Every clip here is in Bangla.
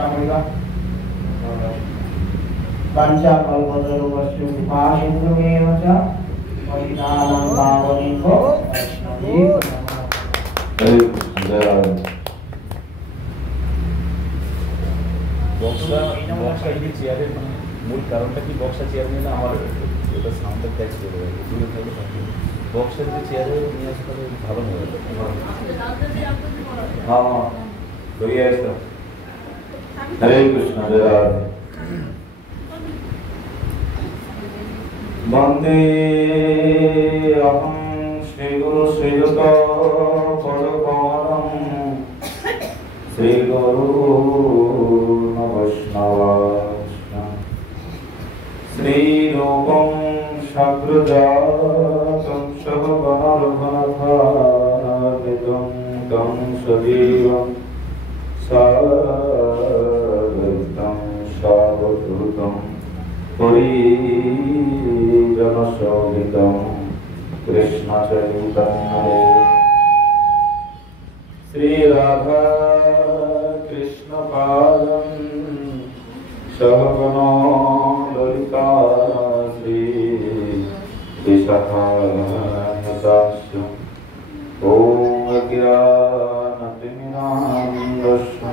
कामयिका पंचकल्पतरुवस्य कृपासिन्धुमेव च पतितानां पावनेभ्यो वैष्णवेभ्यो नमः। বক্সা যদি চেয়ারের মূল কারণটা কি বক্সা চেয়ার নিয়ে না আমার এটা সাউন্ডের ট্যাক্স করে দেয় দূরে থাকলে বক্সা যদি চেয়ারে নিয়ে আসে তাহলে ভালো হবে। हाँ हाँ बढ़िया है सर। हरे कृष्ण हरे राधे। वंदे अहं श्री गुरु श्रीयुता पदकमलं श्री गुरु वैष्णवांश्च श्री रूपं शक्रजातं शवगणरघुनाथान्वितं तं सजीवं साद्वैतं सावधूतं परिजनसौहितं कृष्णचैतन्य श्री राधा कृष्ण पादं सहगणो ललिता श्री विशाखान्विताश्च ॐ अज्ञानतिमिरान्धस्य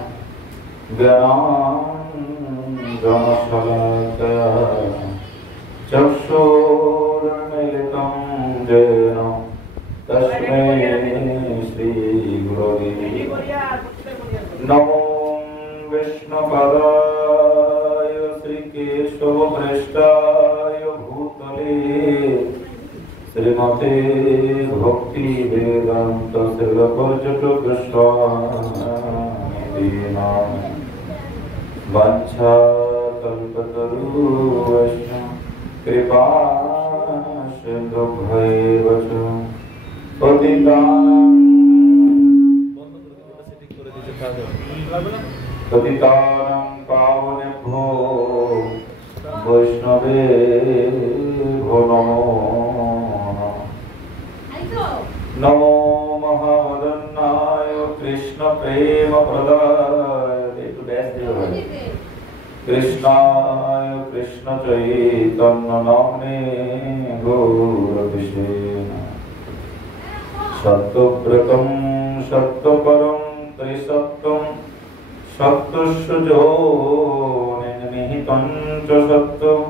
ज्ञानाञ्जनशलाकया चक्षुरुन्मीलितं येन तस्मै श्रीगुरवे नमो विष्णुपदाय श्रीकेशवप्रेष्ठाय भूतले श्रीमते भक्ति वेदांत श्रीलपर्जटकृष्णाय वाञ्छाकल्पतरुश्च कृपा सिन्धुभ्यैव च पतितानां पावनेभ्यो वैष्णवेभ्यो नमो महावदन्नाय कृष्ण प्रेम प्रदाय कृष्णाय कृष्ण चैतन्य नाम्ने गौरविषे सत्यव्रतं सत्यपरं त्रिसत्यं सत्यस्य जोनिर्निहितं च सत्यं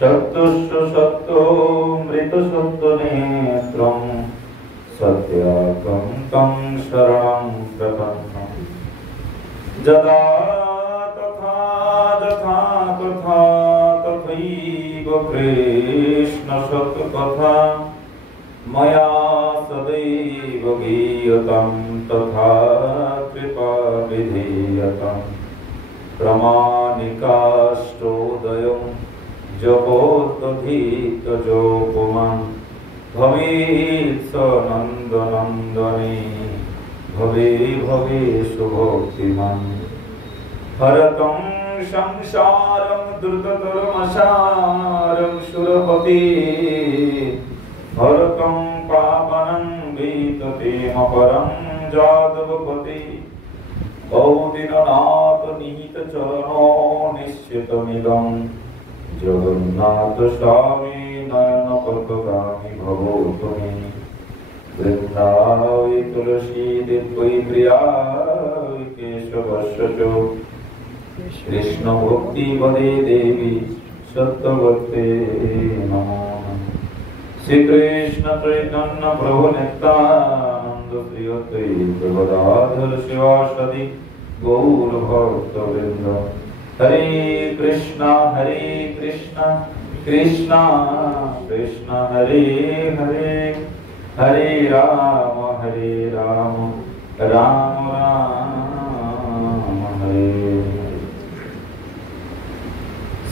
सत्यस्य सत्योऽमृतसत्यनेत्रं सत्यागं तं शरणं प्रपन्नं यदा तथा तथैव कृष्ण सत्कथा मया सदैव गीयतं तथा कृपा विधीयतं प्रमाणिकाष्टोदयं जपोदधीतजोपमान् भवेत् स नन्दनन्दने भवे भवे सुभक्तिमान् हरतं संसारं द्रुततरमसारं सुरपति हरतं पावनं वीततेमपरं जादवपति औदिननाथ निहितचरणो निश्चितमिदं जगन्नाथ स्वामी नयनपल्कगामि भवतु मे वृन्दावै तुलसी दिव्यै प्रियाय केशवस्य च कृष्ण भक्ति वदे देवी सत्यवते नमो श्री कृष्ण चैतन्य प्रभु नित्यानंद श्री अद्वैत गदाधर शिवासदि गौर भक्तवृंद हरे कृष्णा कृष्णा कृष्णा हरे हरे हरे राम राम राम हरे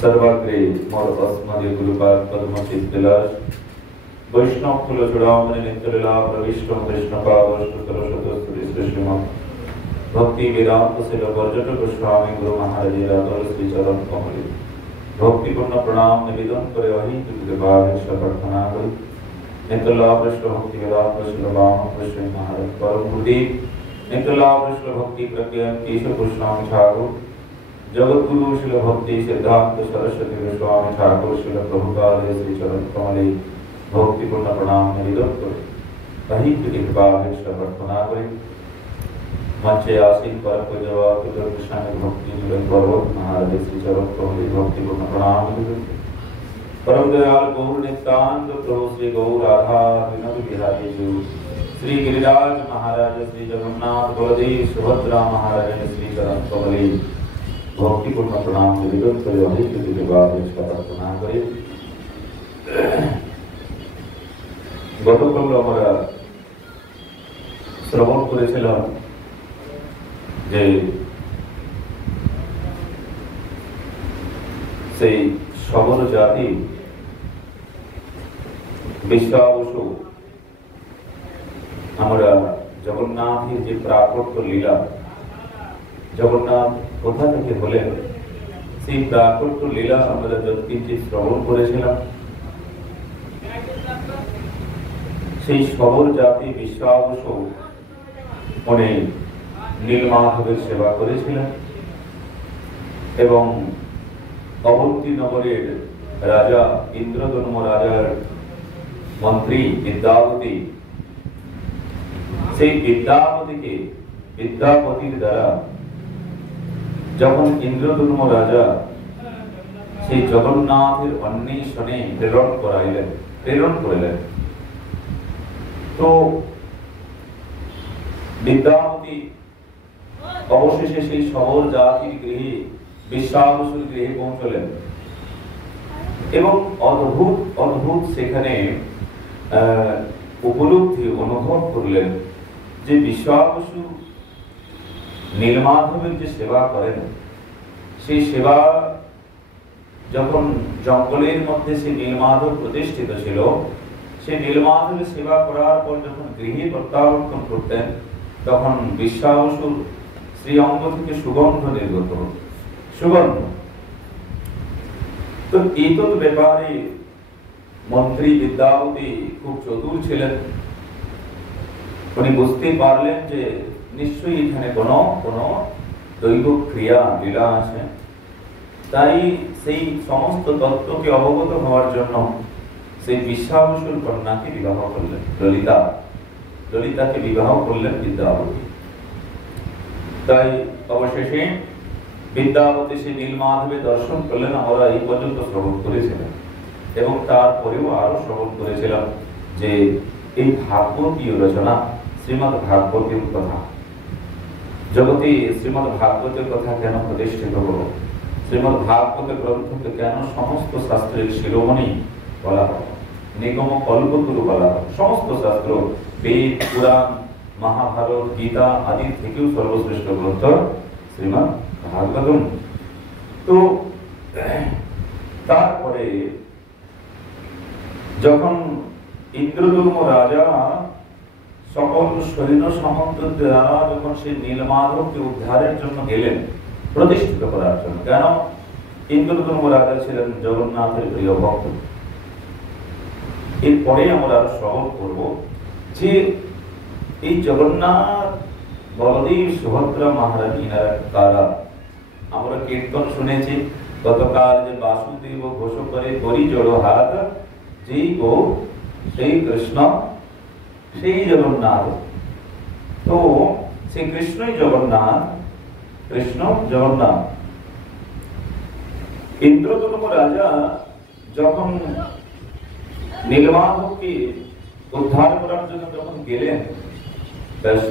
सर्वाग्रे मोर अस्मदीय गुरुपाद पद्म चित्तलास वैष्णव कुल चूड़ामणि नित्यलीला प्रविष्ट कृष्ण पावष्टोत्तर शतस्तुति श्रीमद् भक्ति वेदांत शिल वर्जट गोस्वामी गुरु महाराज राधर श्री चरण कमल भक्तिपूर्ण प्रणाम निवेदन करे अहि कृपा प्रार्थना करी नित्यलीला कृष्ण भक्ति वेदांत शिल वामन महाराज परम गुरुदेव नित्यलीला कृष्ण भक्ति प्रज्ञा केशव गोस्वामी ठाकुर जगद्गुरु श्रील भक्ति सिद्धांत सरस्वती गोस्वामी ठाकुर श्रील प्रभुपाद श्री चरण कमले भक्तिपूर्ण प्रणाम निवेदन करे वही कृपा प्रार्थना करे मंचे आसीन परम पूज्य कृष्ण भक्ति निवेदन पर्वत महाराज श्री चरण कमले भक्तिपूर्ण प्रणाम निवेदन परम दयाल गौर नित्यानंद प्रभु श्री गौर राधा विनोद बिहारी जी श्री गिरिराज महाराज श्री जगन्नाथ बलदेव सुभद्रा महाराज श्री चरण कमले भक्तिपूर्ण प्रणाम निवेदन करे अनेक के बाद इसका प्रार्थना करे গতকাল আমরা শ্রবণ করেছিলাম যে সেই সবর জাতি বিশ্বাবসু আমরা জগন্নাথের যে প্রাকট্য লীলা জগন্নাথ কোথা থেকে হলেন সেই প্রাকট্য লীলা আমরা যৎকিঞ্চিৎ শ্রবণ করেছিলাম সেই সবর জাতি বিশ্বাবসু মনে নীলমাধবের সেবা করেছিলেন এবং অবন্তী নগরের রাজা ইন্দ্রধনুম রাজার মন্ত্রী বিদ্যাপতি সেই বিদ্যাপতির দ্বারা যখন ইন্দ্রধনুম রাজা সেই জগন্নাথের অন্বেষণে প্রেরণ করিলেন তো বিদ্যাপতি অবশেষে সেই সবর জাতির গৃহে বিশ্বাবসুর গৃহে পৌঁছলেন এবং অদ্ভুত সেখানে উপলব্ধি অনুভব করলেন যে বিশ্বাবসু নীলমাধবের যে সেবা করেন সেই সেবা যখন জঙ্গলের মধ্যে সেই নীলমাধব প্রতিষ্ঠিত ছিল সেই নীলমাধবের সেবা করার পর যখন গৃহে প্রত্যাবর্তন করতেন তখন বিশ্বাবসুর শ্রী অঙ্গ থেকে সুগন্ধ নির্গত হতো সুগন্ধ তো এই তো ব্যাপারে মন্ত্রী বিদ্যাপতি খুব চতুর ছিলেন উনি বুঝতে পারলেন যে নিশ্চয়ই এখানে কোনো দৈব ক্রিয়া লীলা আছে তাই সেই সমস্ত তত্ত্বকে অবগত হওয়ার জন্য সেই বিশ্বাবসুর কন্যাকে বিবাহ করলেন ললিতাকে বিবাহ করলেন বিদ্যাপতি তাই অবশেষে বিদ্যাপতি সেই নীলমাধবের দর্শন করলেন আমরা এই পর্যন্ত শ্রবণ করেছিলাম এবং তারপরেও আরো শ্রবণ করেছিলাম যে এই ভাগবতীয় রচনা শ্রীমদ্ ভাগবতীর কথা জগতে শ্রীমদ্ ভাগবতের কথা কেন প্রতিষ্ঠিত হলো শ্রীমদ্ ভাগবতের গ্রন্থকে কেন সমস্ত শাস্ত্রের শিরোমণি বলা হয় নিগম কল্পতরু বলা হয় সমস্ত শাস্ত্র বেদ পুরাণ মহাভারত গীতা আদি থেকেও সর্বশ্রেষ্ঠ গ্রন্থ শ্রীমদ্ ভাগবতম তো তারপরে যখন ইন্দ্রধনুম রাজা সকল সৈন্য সামন্ত দ্বারা যখন সেই নীলমাধবকে উদ্ধারের জন্য গেলেন প্রতিষ্ঠিত করার জন্য কেন ইন্দ্রধনুম রাজা ছিলেন জগন্নাথের প্রিয় ভক্ত এরপরে আমরা শ্রবণ করব যে এই জগন্নাথ বলদেব সুভদ্রা মহারানী কারা আমরা কীর্তন শুনেছি গতকাল যে বাসুদেব ঘোষ করে করি জড়ো হাত যেই গো সেই কৃষ্ণ সেই জগন্নাথ তো সেই কৃষ্ণই জগন্নাথ ইন্দ্রধনুম রাজা যখন নীলমাধবকে উদ্ধার করার জন্য যখন গেলেন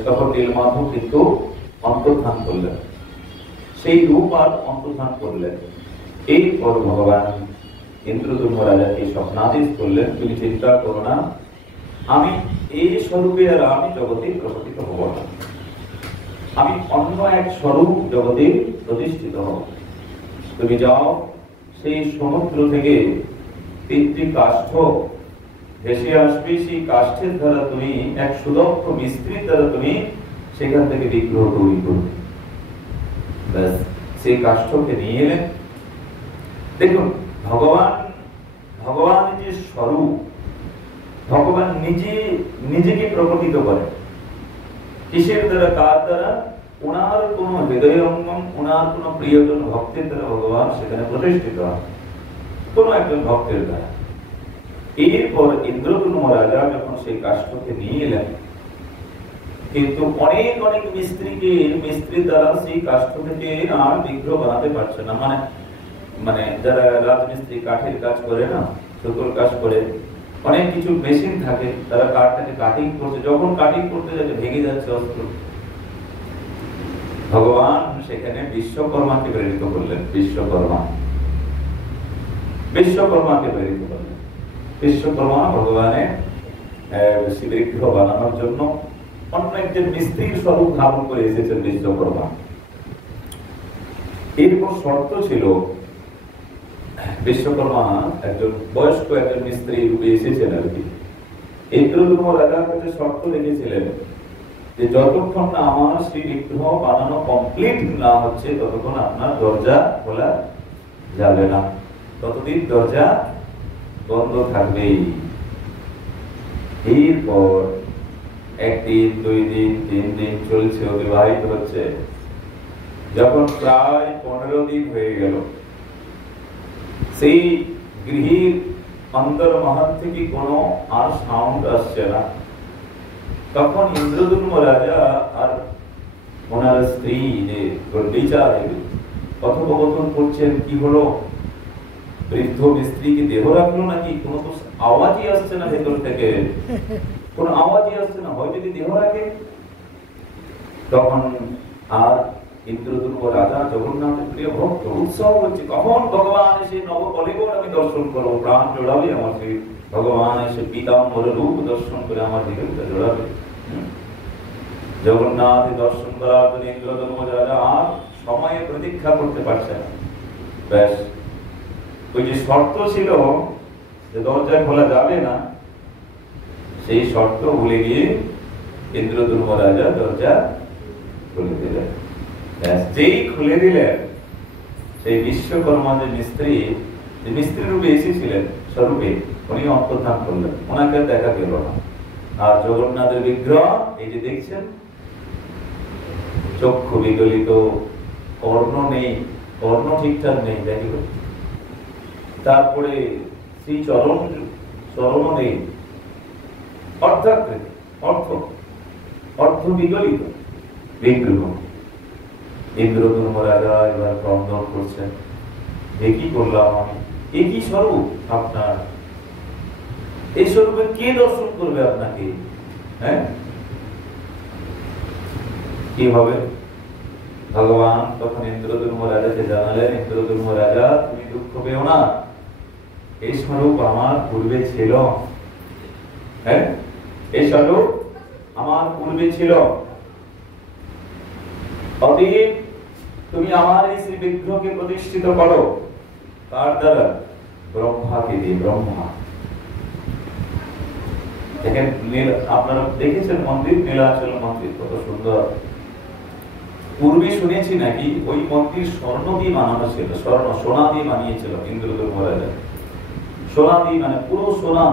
তখন নীলমাধব কিন্তু অন্তর্ধান করলেন সেই রূপ আর অন্তর্ধান করলেন এরপর ভগবান ইন্দ্রধনুম রাজাকে স্বপ্নাদেশ করলেন তুমি চিন্তা করো না আমি এই স্বরূপে আর আমি জগতে প্রকটিত হব না আমি অন্য এক স্বরূপ জগতে প্রতিষ্ঠিত হব তুমি যাও সেই সমুদ্র থেকে তিনটি কাষ্ঠ ভেসে আসবে সেই কাষ্ঠের দ্বারা তুমি এক সুদক্ষ মিস্ত্রির দ্বারা তুমি সেখান থেকে বিগ্রহ তৈরি করবে ব্যাস সেই কাষ্ঠকে নিয়ে এলেন দেখুন ভগবান যে স্বরূপ ভগবান নিজেকে প্রকটিত করে কিসের দ্বারা কার দ্বারা ওনার কোনো হৃদয়ঙ্গম, ওনার কোনো প্রিয়জন ভক্তের দ্বারা ভগবান সেখানে প্রতিষ্ঠিত হয়, কোনো একজন ভক্তের দ্বারা। এরপর ইন্দ্রদুম্ন রাজা যখন সেই কাষ্ঠকে নিয়ে এলেন, কিন্তু অনেক অনেক মিস্ত্রির দ্বারা সেই কাষ্ঠ থেকে আর বিগ্রহ বানাতে পারছে না। মানে যারা রাজমিস্ত্রি কাঠের কাজ করে না, সুতোর কাজ করে, অনেক কিছু মেশিন থাকে, তারা কাঠটাকে কাটিং করছে, যখন কাটিং করতে যাচ্ছে ভেঙে যাচ্ছে অস্ত্র। ভগবান সেখানে বিশ্বকর্মাকে প্রেরিত করলেন। বিশ্বকর্মাকে প্রেরিত করলেন। বিশ্বকর্মা ভগবানের বিগ্রহ বানানোর জন্য অন্য একজন মিস্ত্রির স্বরূপ ধারণ করে এসেছেন বিশ্বকর্মা। এরপর শর্ত ছিল, বিশ্বকর্মা একজন বয়স্ক একজন মিস্ত্রি রূপে এসেছেন আর কি। ইন্দ্রদুম্ন রাজার কাছে শর্ত রেখেছিলেন যে যতক্ষণ না আমার শ্রী বিগ্রহ বানানো কমপ্লিট না হচ্ছে ততক্ষণ আপনার দরজা খোলা যাবে না, ততদিন দরজা বন্ধ থাকবেই। এরপর একদিন, 2 দিন, 3 দিন চলছে, অতিবাহিত হচ্ছে। যখন প্রায় 15 দিন হয়ে গেল, সেই গৃহের অন্তর্মহল থেকে কোনো আর সাউন্ড আসছে না। তখন ইন্দ্রদুম্ন রাজা আর ওনার স্ত্রী যে গন্ডিচা দেবী কথোপকথন করছেন, কি হলো, বৃদ্ধ মিস্ত্রি কি দেহ রাখলো নাকি? কোনো তো আওয়াজই আসছে না ভেতর থেকে, কোন আওয়াজই আসছে না, হয় যদি দেহ রাখে। তখন আর ইন্দ্রদুম্ন রাজা জগন্নাথের প্রিয় ভক্ত উৎসব হচ্ছে, কখন ভগবান এসে নবকলেবর আমি দর্শন করবো, প্রাণ জোড়াবে আমার সেই ভগবান এসে পীতাম্বর রূপ দর্শন করে আমার দিকে জোড়াবে। জগন্নাথ দর্শন করার জন্য ইন্দ্রদুম্ন রাজা আর সময়ে প্রতীক্ষা করতে পারছে না। ব্যাস, ওই যে শর্ত ছিল যে দরজা খোলা যাবে না, সেই শর্ত ভুলে গিয়ে ইন্দ্রদুম্ন রাজা দরজা খুলে দিলেন। যেই খুলে দিলেন, সেই বিশ্বকর্মা যে মিস্ত্রি রূপে এসেছিলেন স্বরূপে, উনি অন্তর্ধান করলেন, ওনাকে দেখা গেল না। আর জগন্নাথের বিগ্রহ এই যে দেখছেন, চক্ষু বিগলিত, কর্ণ নেই, কর্ণ ঠিকঠাক নেই, দেখিল। তারপরে শ্রী চরণ নেই, অর্থ বিগলিত বিগ্রহ। ইন্দ্রদুম্ন রাজা এবার ক্রন্দন করছেন, কি করলাম আমি, একই স্বরূপ আপনার, এই স্বরূপে কে দর্শন করবে আপনাকে? হ্যাঁ, কি হবে? ভগবান তখন ইন্দ্রদুম্ন রাজাকে জানালেন, ইন্দ্রদুম্ন রাজা তুমি দুঃখ পেও না, এই স্বরূপ আমার পূর্বে ছিল। হ্যাঁ, এই স্বরূপ আমার পূর্বে ছিল। অতএব তুমি আমার এই শ্রী বিগ্রহকে প্রতিষ্ঠিত করো। কার দ্বারা? ব্রহ্মাকে দিয়ে। ব্রহ্মা দেখেন, আপনারা দেখেছেন মন্দির, নীলাচল মন্দির কত সুন্দর। পূর্বে শুনেছি নাকি ওই মন্দির স্বর্ণ দিয়ে বানানো ছিল, সোনা দিয়ে বানিয়েছিল ইন্দ্রদুম্ন রাজা, সোনা দিয়ে, মানে পুরো সোনা।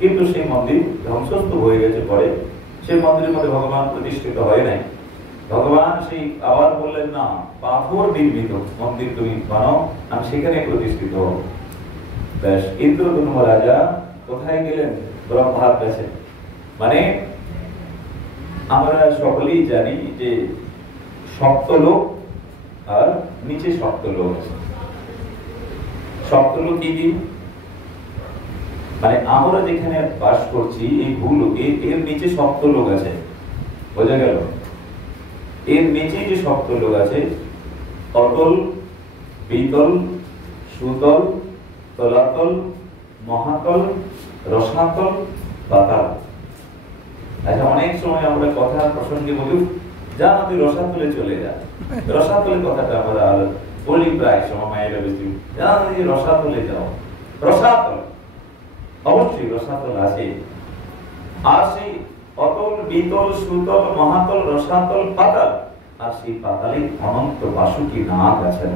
কিন্তু সেই মন্দির ধ্বংসস্তূপ হয়ে গেছে পরে, সেই মন্দিরের মধ্যে ভগবান প্রতিষ্ঠিত হয় নাই। ভগবান সেই আবার বললেন, না, পাথর নির্মিত মন্দির তুমি বানাও, আমি সেখানে প্রতিষ্ঠিত হব। ব্যাস, ইন্দ্রদুম্ন রাজা কোথায় গেলেন? ব্রহ্মার কাছে। মানে আমরা সকলেই জানি যে সপ্তলোক আর নিচে সপ্তলোক আছে। সপ্তলোক কি? মানে আমরা যেখানে বাস করছি এই ভূলোকে, এর নিচে সপ্তলোক আছে, বোঝা গেল? এর নিচে যে সপ্তলোক আছে, অতল, বিতল, সুতল, তলাতল, মহাতল, রসাতল, পাতাল। আচ্ছা, অনেক সময় আমরা কথা প্রসঙ্গে বলি, যা তুই রসাতলে চলে যা। রসাতলের কথাটা আমরা বলি প্রায় সময়, মায়েরা বেশি, যা তুই রসাতলে যাও। রসাতল, অবশ্যই রসাতল আছে। আর সেই অতল, বিতল, সুতল, মহাতল, রসাতল, পাতাল, আর সেই পাতালে অনন্ত বাসুকি নাগ আছেন।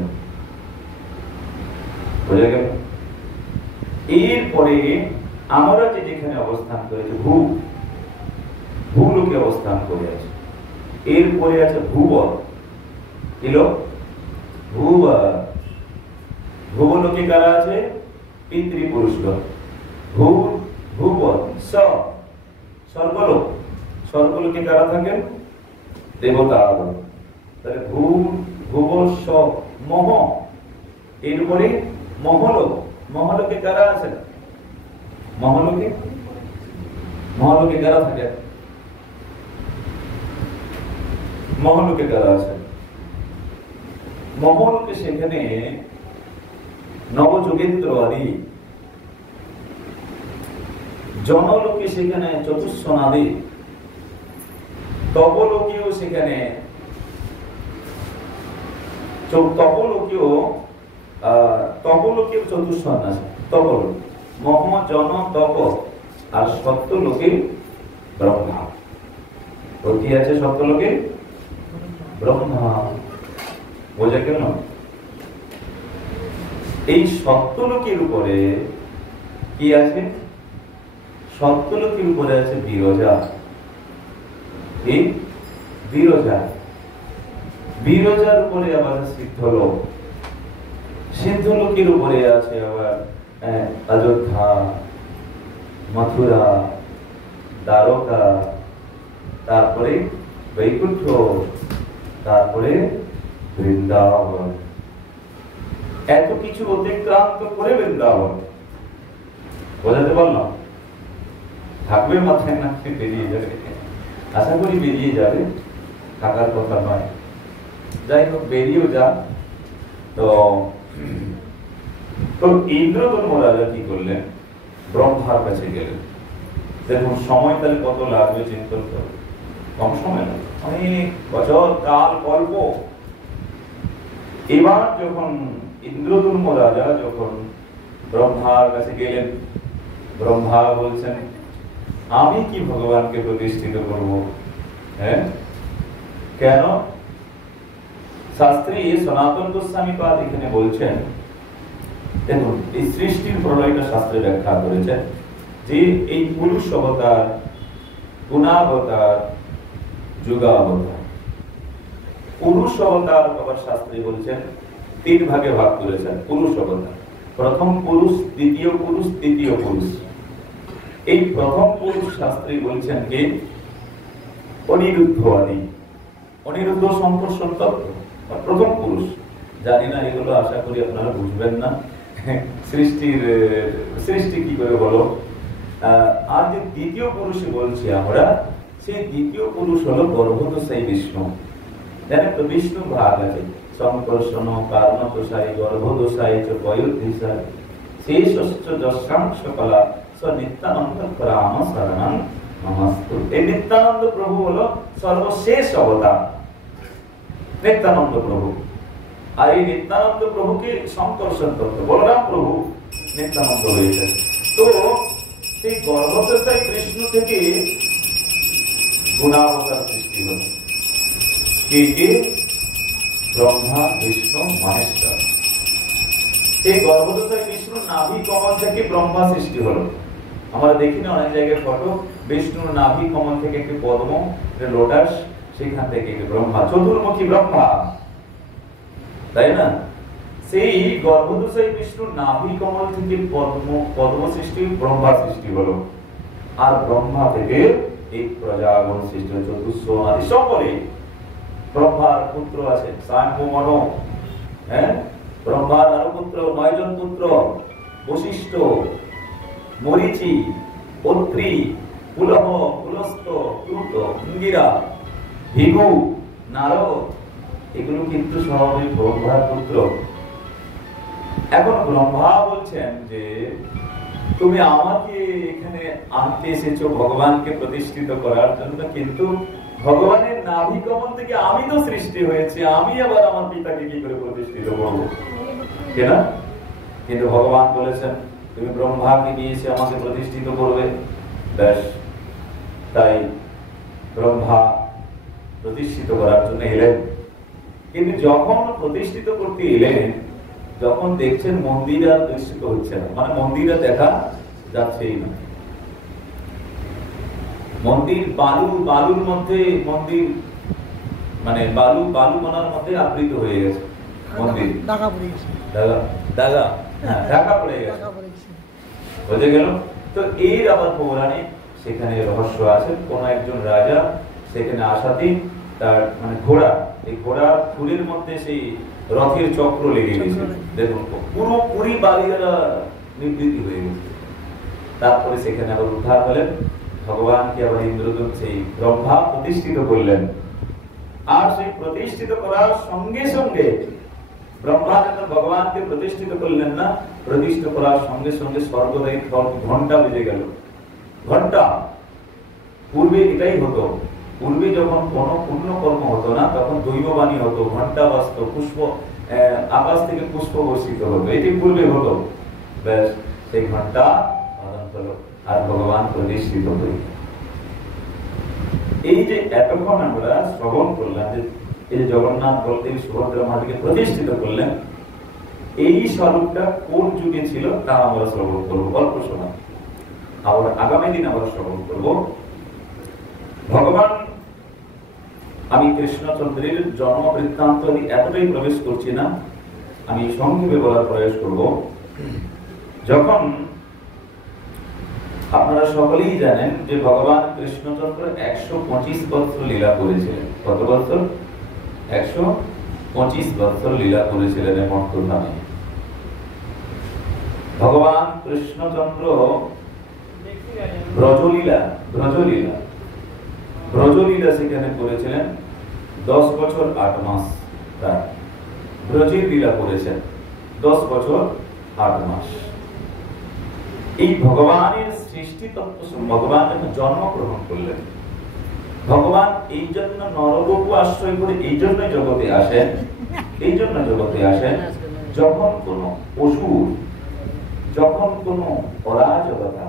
বোঝা গেল? এরপরে আমরা যেখানে অবস্থান করেছি, ভূলোকে অবস্থান করে আছে। এরপরে আছে ভুবর, এলো ভুবর। ভুবলোকে কারা আছে? পিতৃপুরুষগণ। ভুবর স্বর্গলোক, স্বর্গলোকে কারা থাকেন? দেবতাগণ। তাহলে ভুব স মহ, এরপরে মহলোক। মহলোকে কারা আছেন? মহলোকে কারা থাকে? মহলোকে কারা আছেন? মহলোকে সেখানে নবযোগেন্দ্র আদি, জনলোকে সেখানে চতুষ্সনাদি, তপলোকেও সেখানে তপলোকেও চতুষ্সন আছে। তপলোক মহ জন তপ, আর সত্যলোকে ব্রহ্মা। কি আছে সত্যলোকে? ব্রহ্মা। বোঝা কেন? এই সত্যলোকের উপরে কি আছে? সত্যলোকের উপরে আছে বিরজা। এই বিরজা, বিরজার উপরে আবার সিদ্ধলোক, সিদ্ধলোকের উপরে আছে আবার অযোধ্যা, মথুরা, দ্বারকা, তারপরে বৈকুণ্ঠ, তারপরে বৃন্দাবন। এত কিছু অতিক্রান্ত করে বৃন্দাবন। বোঝাতে পারলাম? থাকবে মাথায় না? বেরিয়ে যাবে, আশা করি বেরিয়ে যাবে, থাকার কথা নয়। যাই হোক, বেরিয়েও যা। তো ইন্দ্রধর্ম রাজা কি করলেন? ব্রহ্মার কাছে গেলেন। দেখুন সময় তাহলে কত লাগবে চিন্তন করো। কম সময় না, অনেক বছর কাল কল্প। এবার যখন ইন্দ্রধর্ম রাজা যখন ব্রহ্মার কাছে গেলেন, ব্রহ্মা বলছেন আমি কি ভগবানকে প্রতিষ্ঠিত করব? হ্যাঁ, কেন? শাস্ত্রী সনাতন গোস্বামী পাদ এখানে বলছেন, দেখুন এই সৃষ্টির প্রলয়টা শাস্ত্রে ব্যাখ্যা করেছেন যে এই পুরুষ অবতার, গুণাবতার, যুগাবতার। পুরুষ অবতার আবার শাস্ত্রে বলছেন তিন ভাগে ভাগ করেছেন। পুরুষ অবতার, প্রথম পুরুষ, দ্বিতীয় পুরুষ, তৃতীয় পুরুষ। এই প্রথম পুরুষ শাস্ত্রে বলছেন কি? অনিরুদ্ধ আদি, অনিরুদ্ধ সম্প্রসারণ তত্ত্ব প্রথম পুরুষ। জানি না, এগুলো আশা করি আপনারা বুঝবেন না। সৃষ্টি কি করে বলো। আর যে দ্বিতীয় পুরুষে বলছি আমরা, সেই দ্বিতীয় পুরুষ হলো গর্ভদোষাই বিষ্ণু। জানেন তো, বিষ্ণু ভাগ আছে সংকর্ষণ, কারণতোষাই, গর্ভদোষাই, বয়োধিসাই, শেষশ্চ যশাংশ কলা স নিত্যানন্দ রাম শরণং নমস্তু। এই নিত্যানন্দ প্রভু হলো সর্বশেষ অবতার, নিত্যানন্দ প্রভু। আর এই নিত্যানন্দ প্রভুকে সংকর্ষণ তত্ত্ব, বলরাম প্রভু নিত্যানন্দ হয়েছে। তো সেই গর্ভদোষাই কৃষ্ণ থেকে গুণাবতার সৃষ্টি হল। কে? ব্রহ্মা, বিষ্ণু, মহেশ্বর। সেই গর্ভদোষাই বিষ্ণু নাভি কমল থেকে ব্রহ্মা সৃষ্টি হলো। আমরা দেখি না অনেক জায়গায় ফটো, বিষ্ণুর নাভি কমল থেকে একটি পদ্ম, লোটাস, সেখান থেকে একটি ব্রহ্মা, চতুর্মুখী ব্রহ্মা, তাই না? সেই গর্ভদোষাই বিষ্ণুর নাভি কমল থেকে পদ্ম সৃষ্টি, ব্রহ্মা সৃষ্টি হলো। আর ব্রহ্মা থেকে এই প্রজাগণ সৃষ্টি হল, চতুষ্সনাদি সকলে। ব্রহ্মার পুত্র আছে সাম্য, মনো, হ্যাঁ, ব্রহ্মার আরো পুত্র 9 জন পুত্র, বশিষ্ঠ, মরীচি, অত্রি, পুলহ, পুলস্ত, ক্রুত, ইন্দিরা, ভিগু, নারদ, এগুলো কিন্তু সবই ব্রহ্মার পুত্র। এখন ব্রহ্মা বলছেন যে তুমি আমাকে এখানে আনতে এসেছো ভগবানকে প্রতিষ্ঠিত করার জন্য, কিন্তু ভগবানের নাভি কমল থেকে আমি তো সৃষ্টি হয়েছে, আমি আবার আমার পিতাকে কি করে প্রতিষ্ঠিত করবো? কেনা? কিন্তু ভগবান বলেছেন তুমি ব্রহ্মাকে নিয়ে এসে আমাকে প্রতিষ্ঠিত করবে। ব্যাস, তাই ব্রহ্মা প্রতিষ্ঠিত করার জন্য এলেন। কিন্তু যখন প্রতিষ্ঠিত করতে এলেন, যখন দেখছেন মন্দির আর প্রতিষ্ঠিত হচ্ছে না, মানে মন্দিরে দেখা যাচ্ছেই না। মন্দির বালুর মধ্যে মন্দির মানে বালু কণার মধ্যে আবৃত হয়ে গেছে মন্দির, ঢাকা পড়ে গেছে, ঢাকা পড়ে গেছে, বুঝে গেল। তো এর আবার পৌরাণিক সেখানে রহস্য আছে। কোন একজন রাজা সেখানে আসাতেই তার মানে ঘোড়া, এই ঘোড়া ফুলের মধ্যে সেই রথের চক্র লেগে গেছে, দেখুন পুরোপুরি বালিরা নিবৃত্তি হয়ে গেছে। তারপরে সেখানে আবার উদ্ধার হলেন, ভগবানকে আবার ইন্দ্রদূত সেই ব্রহ্মা প্রতিষ্ঠিত করলেন। আর সেই প্রতিষ্ঠিত করার সঙ্গে সঙ্গে ব্রহ্মা যখন ভগবানকে প্রতিষ্ঠিত করলেন না, প্রতিষ্ঠিত করার সঙ্গে সঙ্গে স্বর্গদায়ী ঘন্টা বেজে গেল। ঘন্টা পূর্বে এটাই হতো, পূর্বে যখন কোনো পূর্ণ কর্ম হতো না তখন দৈববাণী হতো, ঘন্টা বাজত, পুষ্প আকাশ থেকে পুষ্প বর্ষিত হতো, এটি পূর্বে হতো। ব্যাস সেই ঘন্টা বাদন হলো আর ভগবান প্রতিষ্ঠিত হয়ে। এই যে এতক্ষণ আমরা শ্রবণ করলাম যে এই যে জগন্নাথ বলদেব সুভদ্রা মাতাকে প্রতিষ্ঠিত করলেন, এই স্বরূপটা কোন যুগে ছিল তা আমরা শ্রবণ করবো অল্প সময়। আবার আগামী দিন আমরা শ্রবণ করব। ভগবান, আমি কৃষ্ণচন্দ্রের জন্ম বৃত্তান্ত এতটাই প্রবেশ করছি না, আমি সংক্ষেপে বলার প্রয়াস করব। যখন আপনারা সকলেই জানেন যে ভগবান কৃষ্ণচন্দ্র 125 বছর লীলা করেছিলেন। কত বছর? 125 বছর লীলা করেছিলেন মর্তধামে। ভগবান কৃষ্ণচন্দ্র ব্রজলীলা সেখানে করেছিলেন 10 বছর 8 মাস। ব্রজের লীলা করেছেন 10 বছর 8 মাস। এই ভগবানের সৃষ্টি তত্ত্ব, ভগবান যখন জন্মগ্রহণ করলেন, ভগবান এই জন্য নরবপু আশ্রয় করে এই জন্য জগতে আসেন, যখন কোন অসুর, যখন কোন অরাজকতা,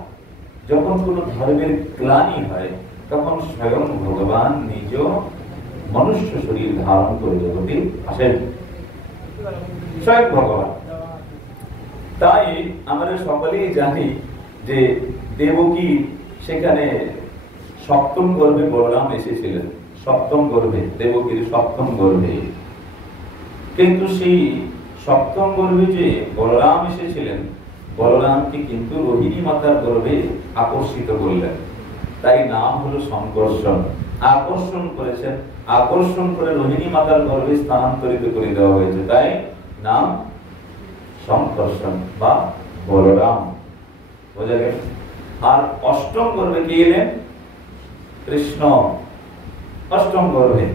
যখন কোন ধর্মের গ্লানি হয়, তখন স্বয়ং ভগবান নিজ মনুষ্য শরীর ধারণ করে জগতে আসেন, স্বয়ং ভগবান। তাই আমরা সকলেই জানি যে দেবকী সেখানে সপ্তম গর্ভে বলরাম এসেছিলেন, সপ্তম গর্ভে, দেবকীর সপ্তম গর্ভে। কিন্তু সেই সপ্তম গর্ভে যে বলরাম এসেছিলেন, বলরামকে কিন্তু রোহিণী মাতার গর্ভে আকর্ষিত করলেন, তাই নাম হলো সংকর্ষণ। আকর্ষণ করেছেন, আকর্ষণ করে রোহিণী মাতার গর্ভে স্থানান্তরিত করে দেওয়া হয়েছে, তাই নাম সংকর্ষণ বা বলরাম, বোঝা গেল। আর অষ্টম গর্ভে কে এলেন? কৃষ্ণ, অষ্টম গর্ভে।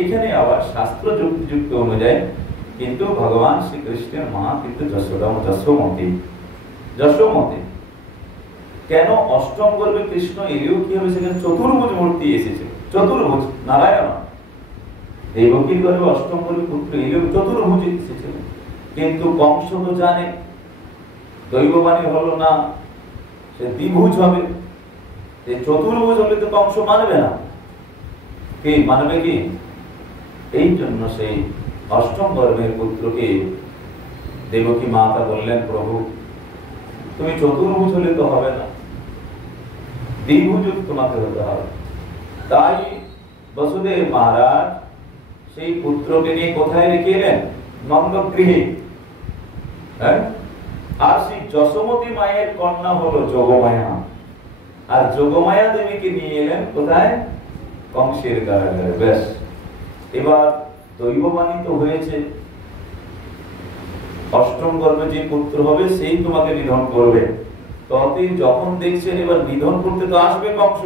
এখানে আবার শাস্ত্র যুক্তি অনুযায়ী কিন্তু ভগবান শ্রীকৃষ্ণের মা কিন্তু যশোমতী। কেন অষ্টম গর্ভে কৃষ্ণ এলেও কি হবে? সেখানে চতুর্ভুজ মূর্তি এসেছে, চতুর্ভুজ নারায়ণ। দেবকীর গর্ভে অষ্টম গর্ভে পুত্র এলেও চতুর্ভুজ এসেছিল, কিন্তু কংস তো জানে দৈববাণী হলো না, সে দ্বিভুজ হবে। চতুর্ভুজ হলে তো কংস মানবে না, কে মানবে? কি? এই জন্য সেই অষ্টম গর্ভের পুত্রকে দেবকী মাতা বললেন, প্রভু তুমি চতুর্ভুজ হলে তো হবে না, দ্বিভুজ তোমাকে হতে হবে। তাই বসুদেব মহারাজ সেই পুত্রকে নিয়ে কোথায় রেখে এলেন? নন্দগৃহে। আর সেই যশোমতী মায়ের কন্যা হলো যোগমায়া, আর যোগমায়া দেবীকে নিয়ে এলেন কোথায়? কংসের কারাগারে। ব্যাস, এবার দৈববাণী তো হয়েছে, অষ্টম গর্ভে যে পুত্র হবে সেই তোমাকে নিধন করবে। তবে যখন দেখছেন এবার নিধন করতে তো আসবে কংস,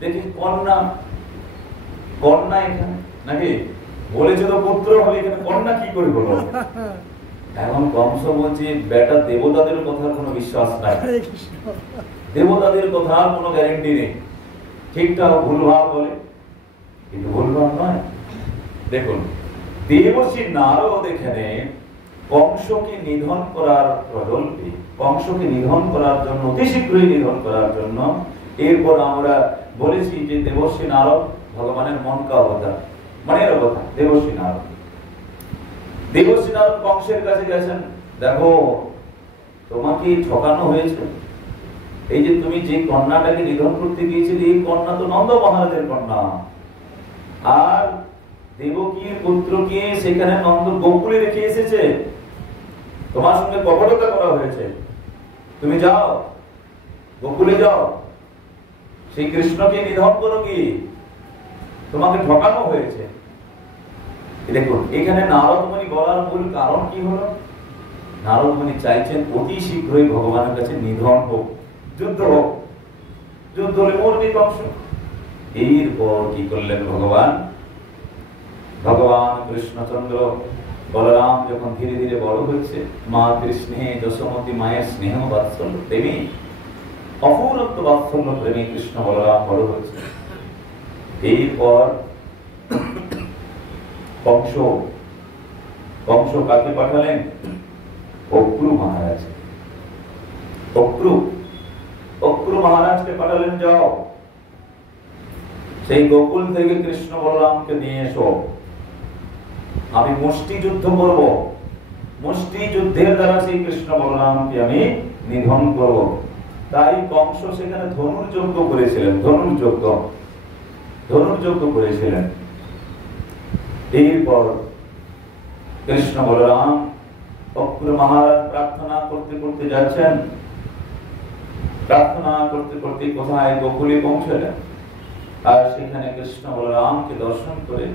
দেখি কন্যা, কন্যা এখানে নাকি বলেছে তো পুত্র হবে, এখানে কন্যা কি করে হলো? এখন কংস বলছে বেটা দেবতাদের কথার কোনো বিশ্বাস নাই, দেবতাদের কথার কোনো গ্যারেন্টি নেই, ঠিকঠাক ভুলভাল বলে, কিন্তু ভুলভাল নয়। দেখুন দেবর্ষি নারদ এখানে কংসকে নিধন করার প্রকল্পে, কংসকে নিধন করার জন্য, অতি শীঘ্রই নিধন করার জন্য, এরপর আমরা বলেছি যে দেবর্ষি নারদ ভগবানের মনকা অবতার, মনের অবতার দেবর্ষি নারদ। দেবর্ষি নারদ কংসের কাছে গেছেন, দেখো তোমাকে ঠকানো হয়েছে, এই যে তুমি যে কন্যাটাকে নিধন করতে গিয়েছিলে এই কন্যা তো নন্দ মহারাজের কন্যা, আর দেবকীর পুত্রকে সেখানে নন্দ গোকুলে রেখে এসেছে, তোমার সঙ্গে কপটতা করা হয়েছে, তুমি যাও গোকুলে যাও, সেই কৃষ্ণকে নিধন করো, কি তোমাকে ঠকানো হয়েছে। দেখুন এখানে নারদমণি বলার মূল কারণ কি হলো? নারদমণি চাইছেন অতি শীঘ্রই ভগবানের কাছে নিধন হোক, যুদ্ধ হোক, যুদ্ধ হলে মরবে কংস। এরপর কি করলেন ভগবান? ভগবান কৃষ্ণচন্দ্র বলরাম যখন ধীরে ধীরে বড় হচ্ছে, মা কৃষ্ণে যশোমতী মায়ের স্নেহ বাৎসল্য প্রেমী, অপূরত্ব বাৎসল্য প্রেমী কৃষ্ণ বলরাম বড় হচ্ছে। এরপর কংস কাকে পাঠালেন? অক্রু মহারাজ। অক্রু মহারাজকে পাঠালেন, যাও সেই গোকুল থেকে কৃষ্ণ বলরামকে নিয়ে এসো, আমি মুষ্টি যুদ্ধ করব, মুষ্টি যুদ্ধের দ্বারা সেই কৃষ্ণ বলরামকে আমি নিধন করব। তাই কংস সেখানে ধনুর্যজ্ঞ করেছিলেন, ধনুর্যজ্ঞ করেছিলেন। এরপর কৃষ্ণ বলরাম অক্রু মহারাজ প্রার্থনা করতে করতে যাচ্ছেন, প্রার্থনা করতে করতে কোথায় গোকুলে পৌঁছলেন। আর সেখানে কৃষ্ণ বলরামকে দর্শন করে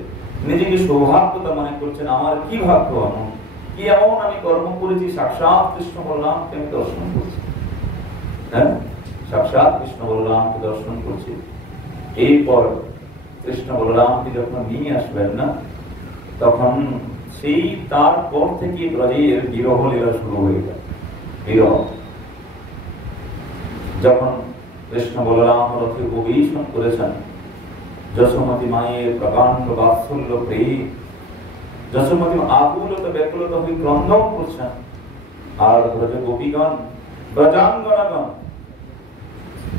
নিজেকে সৌভাগ্যতা মনে করছেন, আমার কি ভাগ্য, কি এমন আমি কর্ম করেছি, সাক্ষাৎ কৃষ্ণ বলরামকে আমি দর্শন করছি। হ্যাঁ, সাক্ষাৎ কৃষ্ণ বলরামকে দর্শন করছি। এরপর কৃষ্ণ বলরামকে যখন নিয়ে আসবেন না, তখন সেই তারপর থেকে ব্রজের বিরহ লীলা শুরু হয়ে যায়। বিরহ যখন কৃষ্ণ বলরাম রথে অভিষেক করেছেন, যশোমতী মায়ের প্রকাণ্ড বাৎসল্য প্রেম, যশোমতী আকুলতা ব্যাকুলতা হয়ে ক্রন্দন করছেন। আর ব্রজ গোপীগণ, ব্রজাঙ্গনাগণ,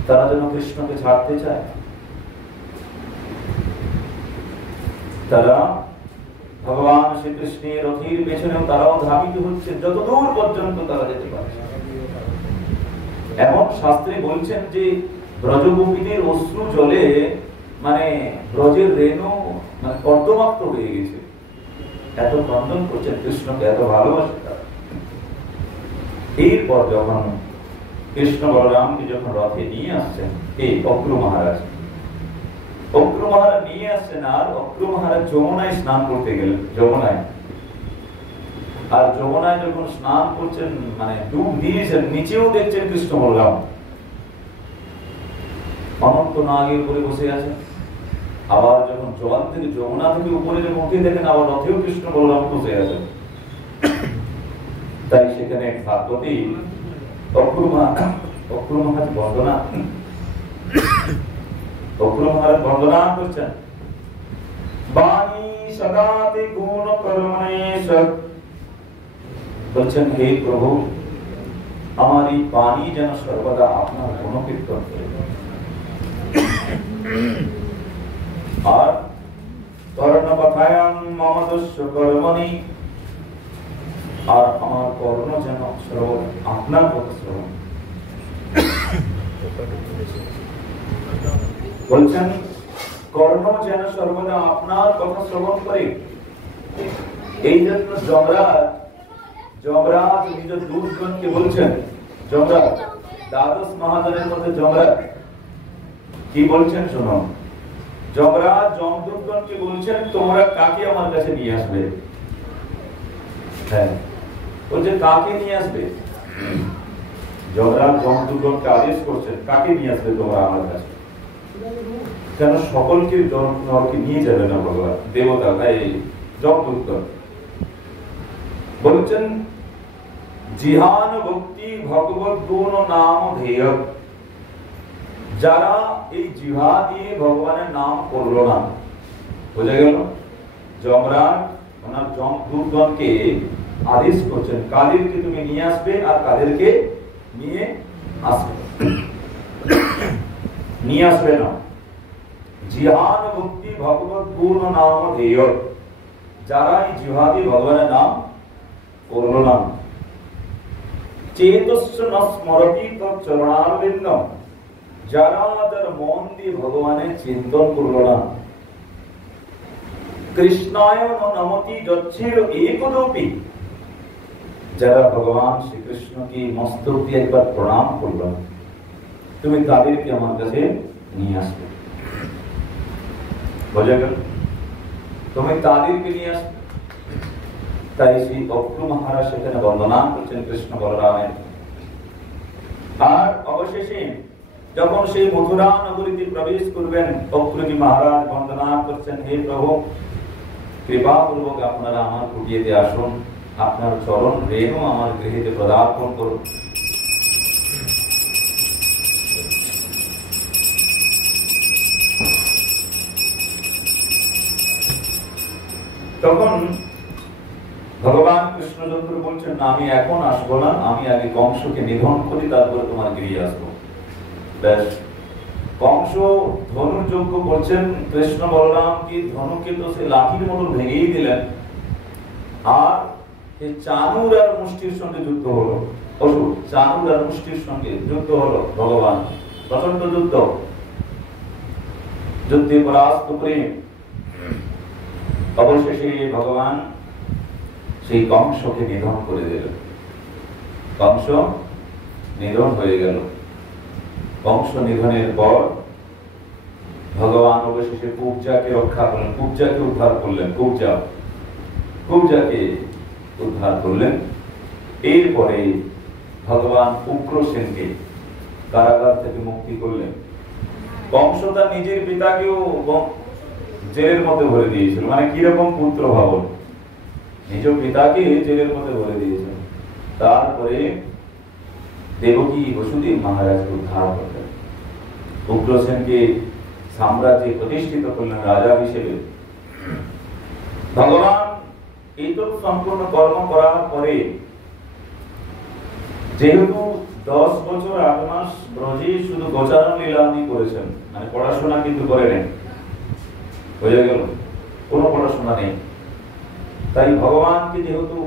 তারা যেন কৃষ্ণকে ছাড়তে চায়, তারা ভগবান শ্রীকৃষ্ণের রথের পেছনেও তারাও ধাবিত হচ্ছে, যতদূর পর্যন্ত তারা যেতে পারছে। এমন শাস্ত্রে বলছেন যে ব্রজগোপীদের অশ্রু জলে মানে ব্রজের রেণু মানে কর্দমাক্ত হয়ে গেছে, এত ক্রন্দন করছেন, কৃষ্ণকে এত ভালোবাসে তারা। এরপর যখন কৃষ্ণ বলরামকে যখন রথে নিয়ে আসছেন, এই অক্রু মহারাজ নিয়ে আসছেন, আর অক্রু মহারাজ যমুনায় স্নান করতে গেলেন, যমুনায়। আর যমুনায় যখন স্নান করছেন, মানে ডুব দিয়েছেন, নিচেও দেখছেন কৃষ্ণ বলরাম অনন্ত নাগের উপরে বসে আছেন। আবার যখন জল থেকে যমুনা থেকে উপরে যখন উঠে দেখেন, আবার রথেও কৃষ্ণ বলরাম বসে আছেন। তাই সেখানে ভাগবতী অক্রু মহারাজ বন্দনা করছেন, বাণী সদাতে গুণ কর্মণেশ, বলছেন হে প্রভু, আমার এই বাণী যেন সর্বদা আপনার গুণকীর্তন করে। আর কর্ণপথায়াং মম দস্য কর্মণি, আর আমার কর্ণ যেন সর্বদা আপনার কথা শ্রবণ। বলছেন কর্ণ যেন সর্বদা আপনার কথা শ্রবণ করে। এই জন্য যমরাজ নিজ দূতগণকে বলছেন, যমরাজ দ্বাদশ মহাজনের মধ্যে যমরাজ কি বলছেন শোনো। যমরাজ যমদূতগণকে বলছেন, তোমরা কাকে আমার কাছে নিয়ে আসবে? হ্যাঁ, বলছে কাকে নিয়ে আসবে? যমরাজ যমদূতগণকে আদেশ করছেন, কাকে নিয়ে আসবে তোমরা আমার কাছে? কেন সকলকে নরকে নিয়ে যাবে না ভগবান, দেবতা, তাই যমদূতগণ বলছেন জিহান ভক্তি ভগবত গুণ নাম ধেয়, যারা এই জিহ্বা দিয়ে ভগবানের নাম করলো না। বোঝা গেল? যমরাজ ওনার যমদূতগণকে আদেশ করছেন, কাদেরকে তুমি নিয়ে আসবে আর কাদেরকে নিয়ে আসবে না। জিহান ভক্তি ভগবত গুণ নাম ধেয়, যারা এই জিহ্বা দিয়ে ভগবানের নাম করলো না। চেতস্য ন স্মরতি তচ্চরণারবিন্দম, যারা তার মন দিয়ে ভগবানের চিন্তন করলো না। কৃষ্ণায় নমতি যচ্ছির একদপি, যারা ভগবান শ্রীকৃষ্ণকে মস্তক দিয়ে একবার প্রণাম করবে, তুমি তাদেরকে আমার কাছে নিয়ে আসবে। বোঝা গেল? তুমি তাদেরকে নিয়ে আসবে। তাই শ্রী অক্রু মহারাজ সেখানে বন্দনা করছেন কৃষ্ণ বলরামের। আর অবশেষে যখন সেই মথুরা নগরীতে প্রবেশ করবেন, অক্রুজি মহারাজ বন্দনা করছেন, হে প্রভু, কৃপা পূর্বক আপনারা আমার কুটিয়েতে আসুন, আপনার চরণ রেণু আমার গৃহেতে পদার্পণ করুন। তখন ভগবান কৃষ্ণচন্দ্র বলছেন, আমি এখন আসবো না, আমি আগে কংসকে নিধন করি, তারপরে তোমার গৃহে আসবো। ব্যাস, কংস ধনুর যজ্ঞ করছেন, কৃষ্ণ বলরাম কি ধনুকে তো সে লাঠির মতো ভেঙেই দিলেন। আর এই চানুর আর মুষ্টির সঙ্গে যুদ্ধ হলো, অসুর চানুর আর মুষ্টির সঙ্গে যুদ্ধ হলো ভগবান, প্রচন্ড যুদ্ধ। যুদ্ধে পরাস্ত করে অবশেষে ভগবান সেই কংসকে নিধন করে দিলেন। কংস নিধন হয়ে গেল। কংস নিধনের পর ভগবান অবশেষে কুব্জাকে রক্ষা করলেন, কুব্জাকে উদ্ধার করলেন, কুব্জাকে উদ্ধার করলেন। এরপরে ভগবান উগ্রসেনকে কারাগার থেকে মুক্তি করলেন। কংস তার নিজের পিতাকেও জেলের মধ্যে ভরে দিয়েছিল, মানে কিরকম পুত্র ভাবন, নিজ পিতাকে জেলের মধ্যে ভরে দিয়েছিল। তারপরে দেবকী বসুদেব মহারাজ উদ্ধার করলেন, উগ্রসেনকে সাম্রাজ্যে প্রতিষ্ঠিত করলেন রাজা হিসেবে। ভগবান এই তো সম্পূর্ণ কর্ম করার পরে, যেহেতু 10 বছর 8 মাস ব্রজে শুধু গোচারণ লীলা করেছেন, মানে পড়াশোনা কিন্তু করেন, বোঝা গেল, কোনো পড়াশোনা নেই। তাই ভগবানকে যেহেতু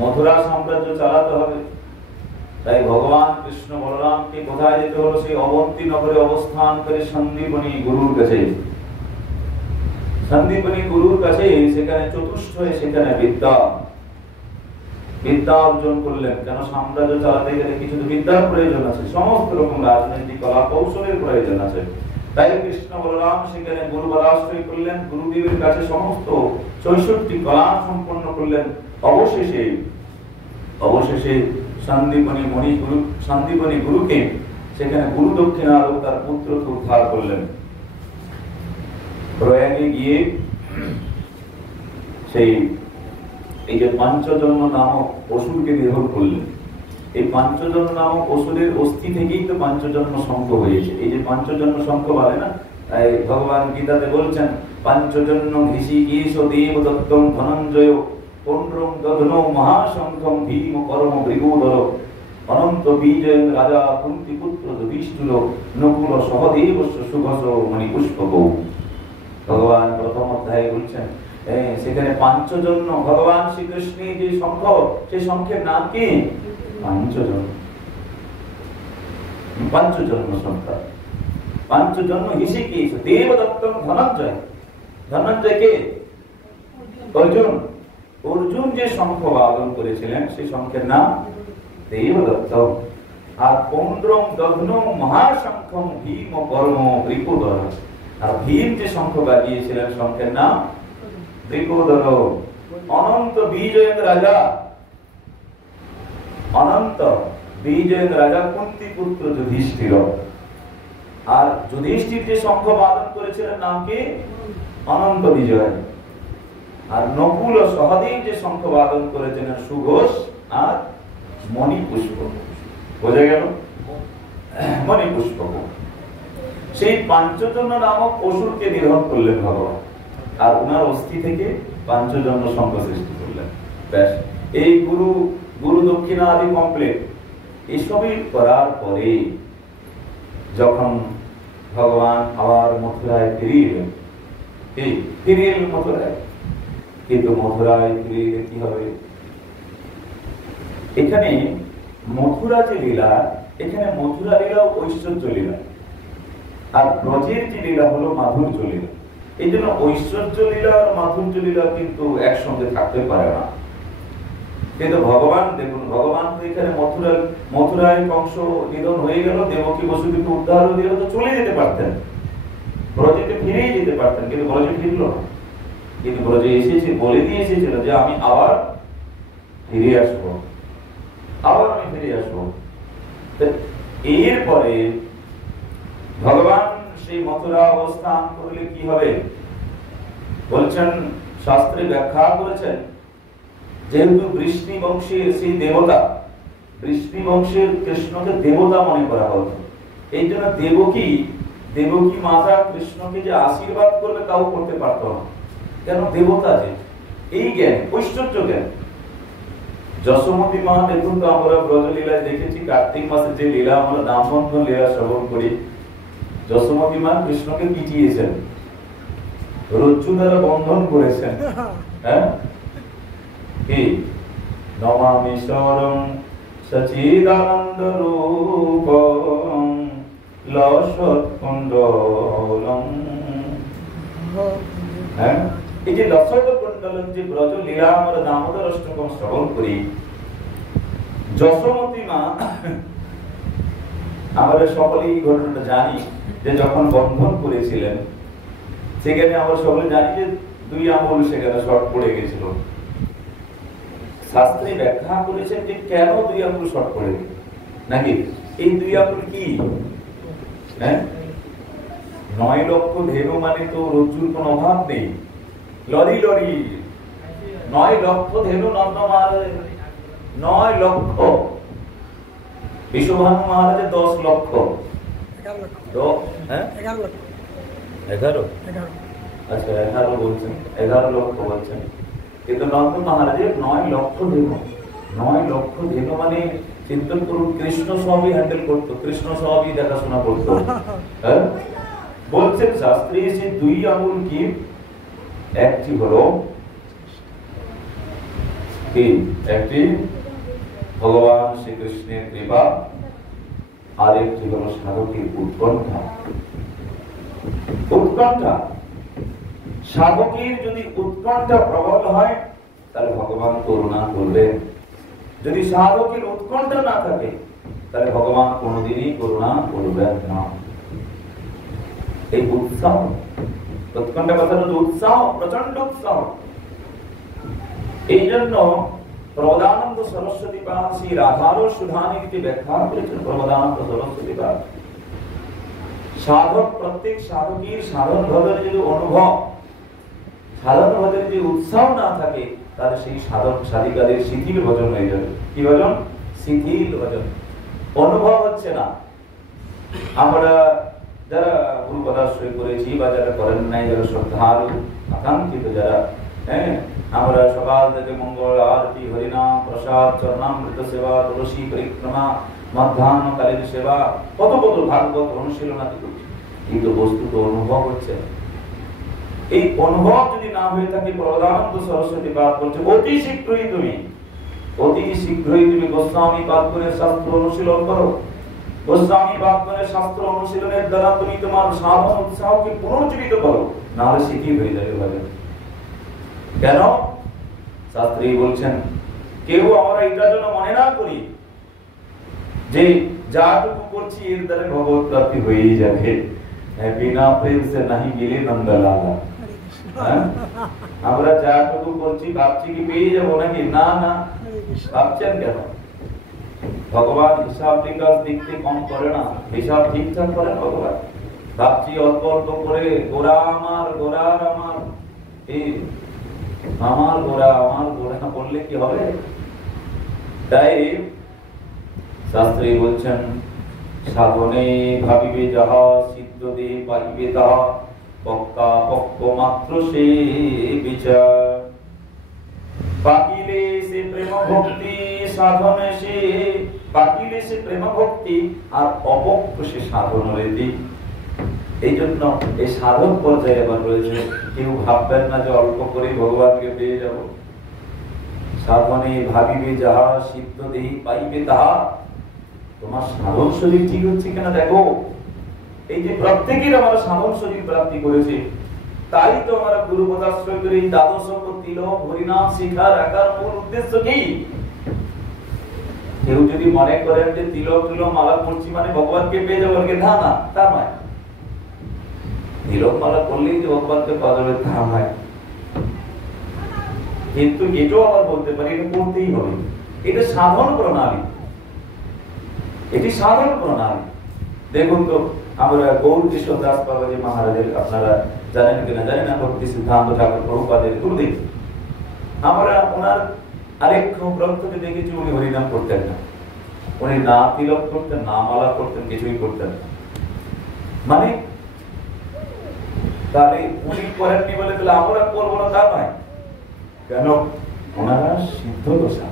মথুরা সাম্রাজ্য চালাতে হবে, তাই ভগবান কৃষ্ণ বলরামকে কোথায় যেতে হলো? সেই অবন্তী নগরে অবস্থান করে সন্দীপনী গুরুর কাছে, সন্দীপনী গুরুর কাছে সেখানে চতুষ্ঠ হয়ে সেখানে বিদ্যা অর্জন করলেন। কেন সাম্রাজ্য চালাতে গেলে কিছু তো বিদ্যার প্রয়োজন আছে, সমস্ত রকম রাজনৈতিক কলা কৌশলের প্রয়োজন আছে। তাই কৃষ্ণ বলরাম সেখানে গুরুবলাশ্রয় করলেন, গুরুদেবের কাছে সমস্ত 64 কলা সম্পন্ন করলেন। অবশেষে সন্দীপনী গুরুকে সেখানে গুরু দক্ষিণা আর তার পুত্রকে উদ্ধার করলেন। প্রয়াগে গিয়ে সেই এই যে পাঞ্চজন্ম নামক অসুরকে নিধন করলেন। এই পাঞ্চজন্ম নামক অসুরের অস্থি থেকেই তো পাঞ্চজন্ম শঙ্খ হয়েছে। এই যে পাঞ্চজন্ম শঙ্খ বলে না, ভগবান গীতাতে বলছেন, পাঞ্চজন্ম ঋষিকেশ দেবদত্তম ধনঞ্জয় পৌণ্ড্রং দধনো মহাশঙ্খম ভীম কর্ম ভৃগুধর অনন্ত বিজয় রাজা কুন্তি পুত্র যুধিষ্ঠির নকুল সহদেবস্য সুঘস মণি পুষ্পক। ভগবান প্রথম অধ্যায়ে বলছেন, সেখানে পাঞ্চজন্য ভগবান শ্রীকৃষ্ণের যে শঙ্খ, সেই শঙ্খের নাম কি? পাঞ্চজন্য সংখ্যা। পাঞ্চজন্য ঋষিকেশ দেবদত্তম ধনঞ্জয়। ধনঞ্জয় কে? অর্জুন যে শঙ্খ বাদন করেছিলেন সেই শঙ্খের নাম দেবদত্ত। আর পৌণ্ড্রং দগ্নং মহাশঙ্খম ভীম কর্ম রিপুদর। আর ভীম যে শঙ্খ বাজিয়েছিলেন শঙ্খের নাম রিপুদর। অনন্ত বিজয় রাজা, অনন্ত বিজয় রাজা কুন্তি পুত্র যুধিষ্ঠির। আর যুধিষ্ঠির যে শঙ্খ বাদন করেছিলেন নাম কি? অনন্ত বিজয়। আর নকুল ও সহদেব যে শঙ্খ বাদন করেছিলেন সুঘোষ আর মণিপুষ্পক। বোঝা গেল? মণিপুষ্পক। সেই পাঞ্চজন্য নামক অসুরকে নিধন করলেন ভগবান, আর ওনার অস্থি থেকে পাঞ্চজন্য শঙ্খ সৃষ্টি করলেন। ব্যাস, এই গুরু দক্ষিণা আদি কমপ্লিট। এসবই করার পরে যখন ভগবান আবার মথুরায় ফিরে এলেন, মথুরায়। কিন্তু মথুরায় ফিরে এলে কি হবে? এখানে মথুরা যে লীলা, এখানে মথুরা লীলা ঐশ্বর্য লীলা, আর ব্রজের যে লীলা হলো মাধুর্য লীলা। এই জন্য ঐশ্বর্য লীলা আর মাধুর্য লীলা কিন্তু একসঙ্গে থাকতে পারে না। কিন্তু ভগবান দেখুন, ভগবান তো এখানে মথুরায় কংস নিধন হয়ে গেল, দেবকী বসুদেবকে উদ্ধার হয়ে গেল, তো চলে যেতে পারতেন, ব্রজেতে ফিরেই যেতে পারতেন, কিন্তু ব্রজে ফিরল না। কিন্তু ব্রজে এসেছে, বলে দিয়ে এসেছিল যে আমি আবার ফিরে আসবো, আবার আমি ফিরে আসবো। এরপরে ভগবান সেই মথুরা অবস্থান করলে কি হবে বলছেন, শাস্ত্রে ব্যাখ্যা করেছেন, যেহেতু বৃষ্ণি বংশের সেই দেবতা, বৃষ্ণি বংশের কৃষ্ণকে দেবতা মনে করা হতো, এই জন্য দেবকী মাতা কৃষ্ণকে যে আশীর্বাদ করবে তাও করতে পারতো না, কেন দেবতা যে, এই জ্ঞান ঐশ্বর্য জ্ঞান। যশোমতী মা দেখুন তো, আমরা ব্রজলীলায় দেখেছি কার্তিক মাসে যে লীলা আমরা দামবন্ধন লীলা শ্রবণ করি, যশোমতী মা কৃষ্ণকে পিটিয়েছেন, রজ্জু দ্বারা বন্ধন করেছেন। হ্যাঁ, কি নমামি স্বরং সচিদানন্দ রূপং লসৎকুণ্ডলং। হ্যাঁ, এই যে লসৎকুণ্ডলং যে ব্রজ লীলা আমরা দামোদর অষ্টকম শ্রবণ করি, যশোমতী মা, আমরা সকলেই এই ঘটনাটা জানি যে যখন বন্ধন করেছিলেন সেখানে আমরা সকলে জানি যে 2 আঙ্গুল সেখানে শর্ট পড়ে গেছিল। শাস্ত্রে ব্যাখ্যা করেছেন যে কেন 2 আঙ্গুল শর্ট পড়ে গেল, নাকি এই 2 আঙ্গুল কি, হ্যাঁ 9 লক্ষ ধেনু মানে তো রজ্জুর কোনো অভাব নেই, লরি 9 লক্ষ ধেনু নন্দ মহারাজ 9 লক্ষ, বিশ্বভানু মহারাজের 10 লক্ষ, 11 আচ্ছা 11 বলছেন, 11 লক্ষ বলছেন, কিন্তু নন্দ মহারাজের 9 লক্ষ ধেনু, 9 লক্ষ ধেনু মানে চিন্তন করুন, কৃষ্ণ সবই হ্যান্ডেল করতো, কৃষ্ণ সবই দেখাশোনা করতো। হ্যাঁ, বলছেন শাস্ত্রে সে 2 আঙ্গুল কি, একটি হলো কি, একটি ভগবান শ্রীকৃষ্ণের কৃপা, আর একটি হলো সাধকের উৎকণ্ঠা। উৎকণ্ঠা, সাধকের যদি উৎকণ্ঠা প্রবল হয় তাহলে ভগবান করুণা করবেন, যদি সাধকের উৎকণ্ঠা না থাকে তাহলে ভগবান কোনোদিনই করুণা করবেন না। এই উৎসাহ, উৎকণ্ঠা কথা হলো উৎসাহ, প্রচন্ড উৎসাহ। এই জন্য প্রবোধানন্দ সরস্বতী পাদ শ্রী রাধার সুধানিকে ব্যাখ্যা করেছেন। প্রবোধানন্দ সরস্বতী পাদ সাধক, প্রত্যেক সাধকের সাধন ভজনের যে অনুভব, সাধন ভজনের যে উৎসাহ না থাকে তাহলে সেই সাধক সাধিকাদের শিথিল ভজন হয়ে যাবে। কি ভজন? শিথিল ভজন, অনুভব হচ্ছে না। আমরা যারা গুরু পদাশ্রয় করেছি বা যারা করেন নাই, যারা শ্রদ্ধালু আকাঙ্ক্ষিত যারা, হ্যাঁ আমরা সকাল থেকে মঙ্গল আরতি, হরিনাম, প্রসাদ, চরণামৃত সেবা, তুলসী পরিক্রমা, মধ্যাহ্নকালীন সেবা, কত কত ভাগবত অনুশীলনাদি করছি, কিন্তু বস্তুত অনুভব হচ্ছে। এই অনুভব যদি না হয়ে থাকে, প্রবোধানন্দ সরস্বতী পাদ বলছে অতি শীঘ্রই তুমি গোস্বামী পাদগণের শাস্ত্র অনুশীলন করো। গোস্বামী পাদগণের শাস্ত্র অনুশীলনের দ্বারা তুমি তোমার সাধন উৎসাহকে পুনর্জীবিত করো, না হলে শিথিল হয়ে যাবে ভাবে। কেন? শাস্ত্রী বলছেন, কেউ আমরা এটার জন্য মনে না করি যে যাটুকু করছি এর দ্বারা ভগবত প্রাপ্তি হয়েই যাবে, বিনা প্রেম সে নাহি মিলে নন্দলালা। আমরা যাটুকু করছি ভাবছি কি পেয়ে যাবো নাকি? না না, ভাবছেন কেন? ভগবান হিসাব নিকাশ দেখতে কম করে না, হিসাব ঠিকঠাক করেন ভগবান। ভাবছি অল্প অল্প করে, গোরা আমার, গোরার আমার, এই আমার গোরা, আমার গোরা বললে কি হবে? তাই শাস্ত্রী বলছেন, সাধনে ভাবিবে যাহা, সিদ্ধতে পাইবে তাহা, পক্কা পক্ক মাত্র সে বিচার। পাকিলে সে প্রেম ভক্তি, সাধনে সে পাকিলে সে প্রেম ভক্তি, আর অপক্ষ সে সাধন রীতি। এই জন্য এই সাধন পর্যায়ে আবার রয়েছে, কেউ ভাববেন না যে অল্প করে ভগবানকে পেয়ে যাব। সাধনে ভাবিবে যাহা, সিদ্ধতে পাইবে তাহা। তোমার সাধন শরীর ঠিক হচ্ছে কিনা দেখো। এই যে প্রত্যেকের আমরা সাধন শরীর প্রাপ্তি করেছি, তাই তো আমরা গুরু পদাশ্রয় করে এই দ্বাদশ তিলক হরিনাম শিক্ষা রাখার মূল উদ্দেশ্য কি? কেউ যদি মনে করেন যে তিলক মালা পড়ছি মানে ভগবানকে পেয়ে যাবো, না, তা নয়। তিলক মালা করলেই যে ভগবানকে পাওয়া যাবে তা নয়, কিন্তু এটাও আবার বলতে পারি এটা করতেই হবে। এটা সাধারণ প্রণালী, এটি সাধারণ প্রণালী। দেখুন তো আমরা গৌর কৃষ্ণ দাস বাবাজি মহারাজের, আপনারা জানেন কিনা জানেন না, ভক্তি সিদ্ধান্ত ঠাকুর প্রভুপাদের গুরুদেব, আমরা ওনার আরেক গ্রন্থকে দেখেছি উনি হরিনাম করতেন না, উনি না তিলক করতেন, না মালা করতেন, কিছুই করতেন না। মানে তাহলে উনি করেননি বলে তাহলে আমরা করবো না তা নয়। কেন? ওনারা সিদ্ধ দশা,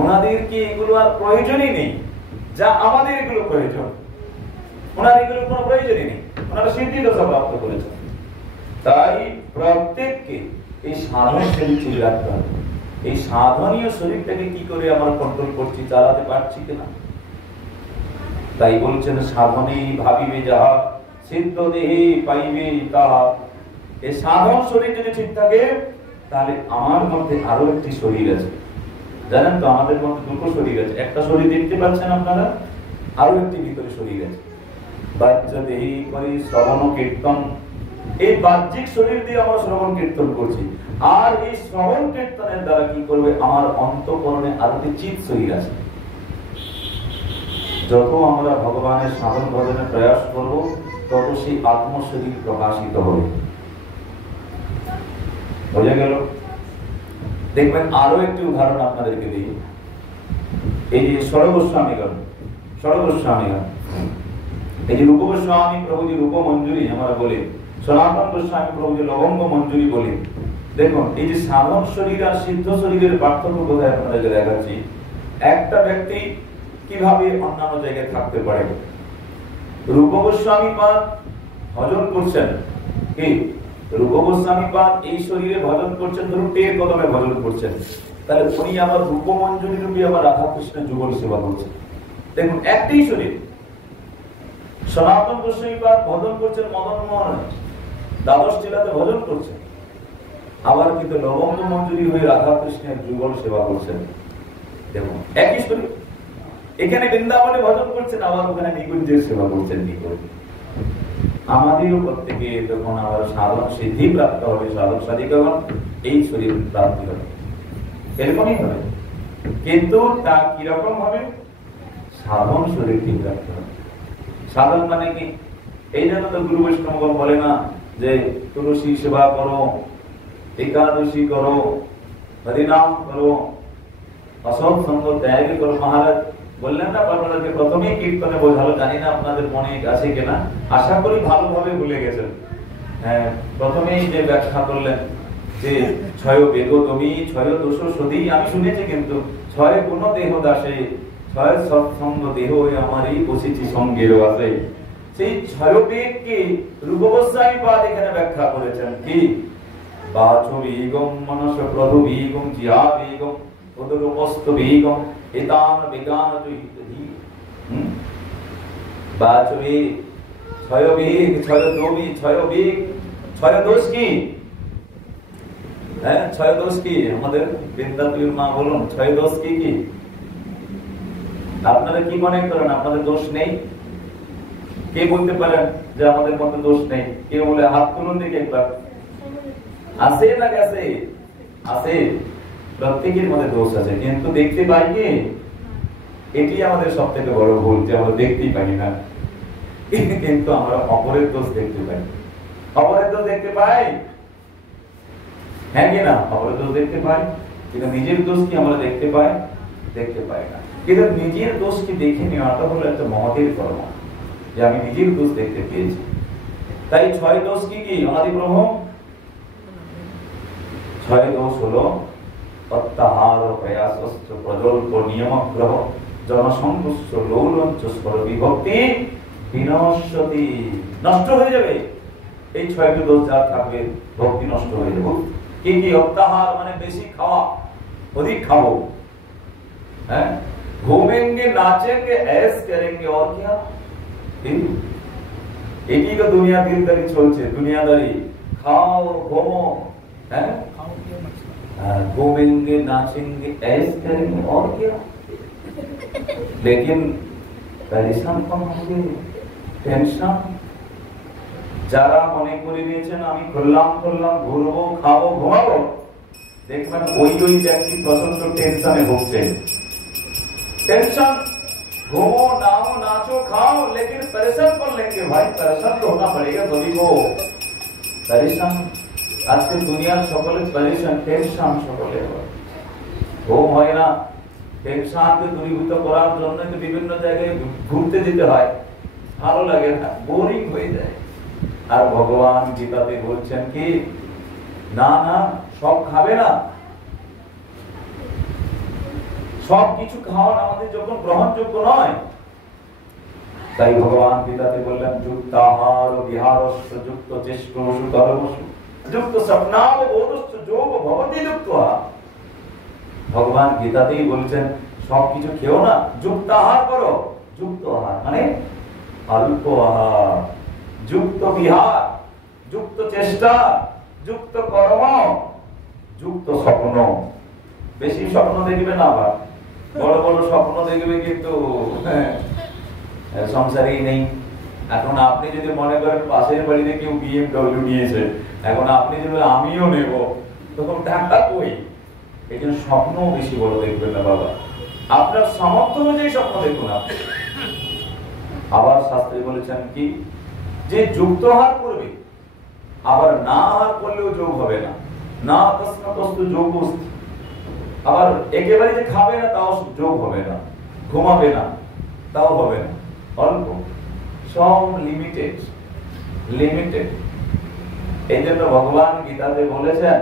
ওনাদের কি এগুলো আর প্রয়োজনই নেই যা আমাদের এগুলো প্রয়োজন। ওনার এগুলো কোনো প্রয়োজনই নেই, ওনারা সিদ্ধি দশা প্রাপ্ত করেছেন। তাই প্রত্যেককে এই সাধন শরীর ঠিক রাখতে হবে। এই সাধনীয় শরীরটাকে কি করে আমরা কন্ট্রোল করছি, চালাতে পারছি কিনা। তাই বলছেন সাধনেই ভাবিবে যাহা, সিদ্ধ দেহে পাইবে তাহা। এই সাধন শরীর যদি ঠিক থাকে তাহলে আমার মধ্যে আরো একটি শরীর আছে। জানেন তো আমাদের মধ্যে দুটো শরীর আছে, একটা শরীর দেখতে পাচ্ছেন আপনারা, আরো একটি ভিতরে শরীর আছে। বাহ্য দেহি করি শ্রবণ কীর্তন, এই বাহ্যিক শরীর দিয়ে আমরা শ্রবণ কীর্তন করছি, আর এই শ্রবণ কীর্তনের দ্বারা কি করবে, আমার অন্তঃকরণে আরো একটি চিৎ শরীর আছে। যত আমরা ভগবানের সাধন ভজনের প্রয়াস করব তত সেই আত্মশরীর প্রকাশিত হবে। বোঝা গেল? দেখবেন আরো একটি উদাহরণ আপনাদেরকে দিই। এই যে ষড়গোস্বামীগণ, এই যে রূপ গোস্বামী প্রভুজি রূপ মঞ্জুরি আমরা বলি, সনাতন গোস্বামী প্রভুজি লবঙ্গ মঞ্জুরি বলি। দেখুন এই যে সাধন শরীর আর সিদ্ধ শরীরের পার্থক্য কোথায় আপনাদেরকে দেখাচ্ছি। একটা ব্যক্তি কিভাবে অন্যান্য জায়গায় থাকতে পারে। রূপ গোস্বামী পাদ ভজন করছেন, কি রূপ গোস্বামী পাদ এই শরীরে ভজন করছেন, ধরুন টের কদমে ভজন করছেন, তাহলে উনি আবার রূপ মঞ্জুরি রূপে আবার রাধা কৃষ্ণের যুগল সেবা করছেন। দেখুন একটাই শরীর। সনাতন গোস্বামী পাদ ভজন করছেন মদন মোহন দ্বাদশ লীলাতে ভজন করছেন, আবার কিন্তু লবঙ্গ মঞ্জুরি হয়ে রাধা কৃষ্ণের যুগল সেবা করছেন। দেখুন একই শরীর, এখানে বৃন্দাবনে ভজন করছেন, আবার ওখানে নিকুঞ্জের সেবা করছেন। নিকুঞ্জ আমাদেরও প্রত্যেকে যখন আবার সাধন সিদ্ধি প্রাপ্ত হবে, সাধক সাধিকাগণ এই শরীর প্রাপ্তি হবে, এরকমই হবে। কিন্তু তা কিরকম হবে? সাধন শরীর ঠিক রাখতে হবে। সাধন মানে কি? এই জন্য তো গুরু বৈষ্ণবগণ বলে না যে তুলসী সেবা করো, একাদশী করো, হরিনাম করো, অসৎ সঙ্গ ত্যাগ করো। মহারাজ বললেন না আপনাদেরকে প্রথমেই কীর্তনে বোঝালো, জানি না আপনাদের মনে আছে কিনা, আশা করি ভালোভাবে ভুলে গেছেন। হ্যাঁ, প্রথমেই যে ব্যাখ্যা করলেন যে ছয় বেগ তুমি ছয় দোষ সদী, আমি শুনেছি কিন্তু ছয় গুণ দেহ দাসে, ছয় সৎসঙ্গ দেহ আমারই বসেছি সঙ্গের বাসে। সেই ছয় বেগকে রূপ গোস্বামী পাদ এখানে ব্যাখ্যা করেছেন কি? বাচো বেগম মনস প্রধু বেগম জিয়া বেগম উদরপস্ত বেগম এতান বেগান জয়িতধি। বাচো বেগ, ছয় বেগ, ছয় দ্রবী, ছয় বেগ, ছয় দোষ কি? হ্যাঁ, ছয় দোষ কি? আমাদের বৃন্দাবতীর মা বলুন ছয় দোষ কি কি? আপনারা কি মনে করেন আপনাদের দোষ নেই? কে বলতে পারেন যে আমাদের মধ্যে দোষ নেই? কে বলে হাত তুলুন দেখি একবার। আছে না গেছে? আছে, প্রত্যেকের মধ্যে দোষ আছে, কিন্তু দেখতে পাই কি? এটি আমাদের সব থেকে বড় ভুল যে আমরা দেখতেই পাই না, কিন্তু আমরা অপরের দোষ দেখতে পাই। অপরের দোষ দেখতে পাই, হ্যাঁ কি না? অপরের দোষ দেখতে পাই, কিন্তু নিজের দোষ কি আমরা দেখতে পাই? দেখতে পাই না। কিন্তু নিজের দোষ কি দেখে নেওয়াটা হলো একটা মহতের কর্ম, যে আমি নিজের দোষ দেখতে পেয়েছি। তাই ছয় দোষ কি কি আদি প্রভু? ছয় দোষ হলো অত্যাহার প্রয়াসস্ত প্রজল্প নিয়মগ্রহ জনসংকুষ্ট লৌলঞ্চ স্বর বিভক্তি বিনশ্বতি। নষ্ট হয়ে যাবে এই ছয়টি দোষ যার থাকবে, ভক্তি নষ্ট হয়ে যাবে। কি কি? অত্যাহার মানে বেশি খাওয়া, অধিক খাবো, হ্যাঁ, ঘুমেंगे नाचेंगे ऐश करेंगे और क्या। এটি তো দুনিয়া দিলদারি চলছে, দুনিয়াদারি, खाओ घूमो, है घूमेंगे नाचेंगे ऐश करेंगे और क्या, लेकिन परेशान कम होंगे, टेंशन। যারা মনে করে নিয়েছেন আমি খুললাম ঘুরবো খাবো ঘুমাবো, দেখবেন ওই ব্যক্তি প্রচন্ড টেনশনে ভুগছে। टेंशन, घूमो नाओ नाचो खाओ, लेकिन परेशान कर लेंगे भाई, परेशान तो होना पड़ेगा सभी को। परेशान আজকে দুনিয়ার সকলে পরেশান, টেনশন সকলে ঘুম হয় না। টেনশনকে দূরীভূত করার জন্য তো বিভিন্ন জায়গায় ঘুরতে যেতে হয়, ভালো লাগে না, বোরিং হয়ে যায়। আর ভগবান গীতাতে বলছেন কি, না না সব খাবে না, সব কিছু খাওয়া আমাদের যখন গ্রহণযোগ্য নয়, তাই ভগবান গীতাতে বললেন যুক্তাহার বিহারস্য যুক্ত চেষ্টসু ধর্মসু যুক্ত স্বপ্নাব বোধস্য যোগ ভবতি যুক্তহা। ভগবান গীতাতেই বলছেন সব কিছু খেও না, যুক্ত আহার করো। যুক্ত আহার মানে অল্প আহার, যুক্ত বিহার, যুক্ত চেষ্টা, যুক্ত কর্ম, যুক্ত স্বপ্ন। বেশি স্বপ্ন দেখবে না, আবার বড় বড় স্বপ্ন দেখবে কিন্তু সংসারেই নেই। এখন আপনি যদি মনে করেন পাশের বাড়িতে কেউ BMW নিয়েছে, এখন আপনি যদি আমিও নেব, তখন টাকা কই? এই জন্য স্বপ্ন বেশি বড় দেখবেন না বাবা, আপনার সামর্থ্য অনুযায়ী স্বপ্ন দেখুন আপনি। আবার শাস্ত্রে বলেছেন কি, যে যুক্ত আহার করবে, আবার না আহার করলেও যোগ হবে না, না তস্মাৎ যোগ। আবার একেবারে যে খাবে না তাও যোগ হবে না, ঘুমাবে না তাও হবে না, অল্প, সব লিমিটেড লিমিটেড। এই জন্য ভগবান গীতাতে বলেছেন,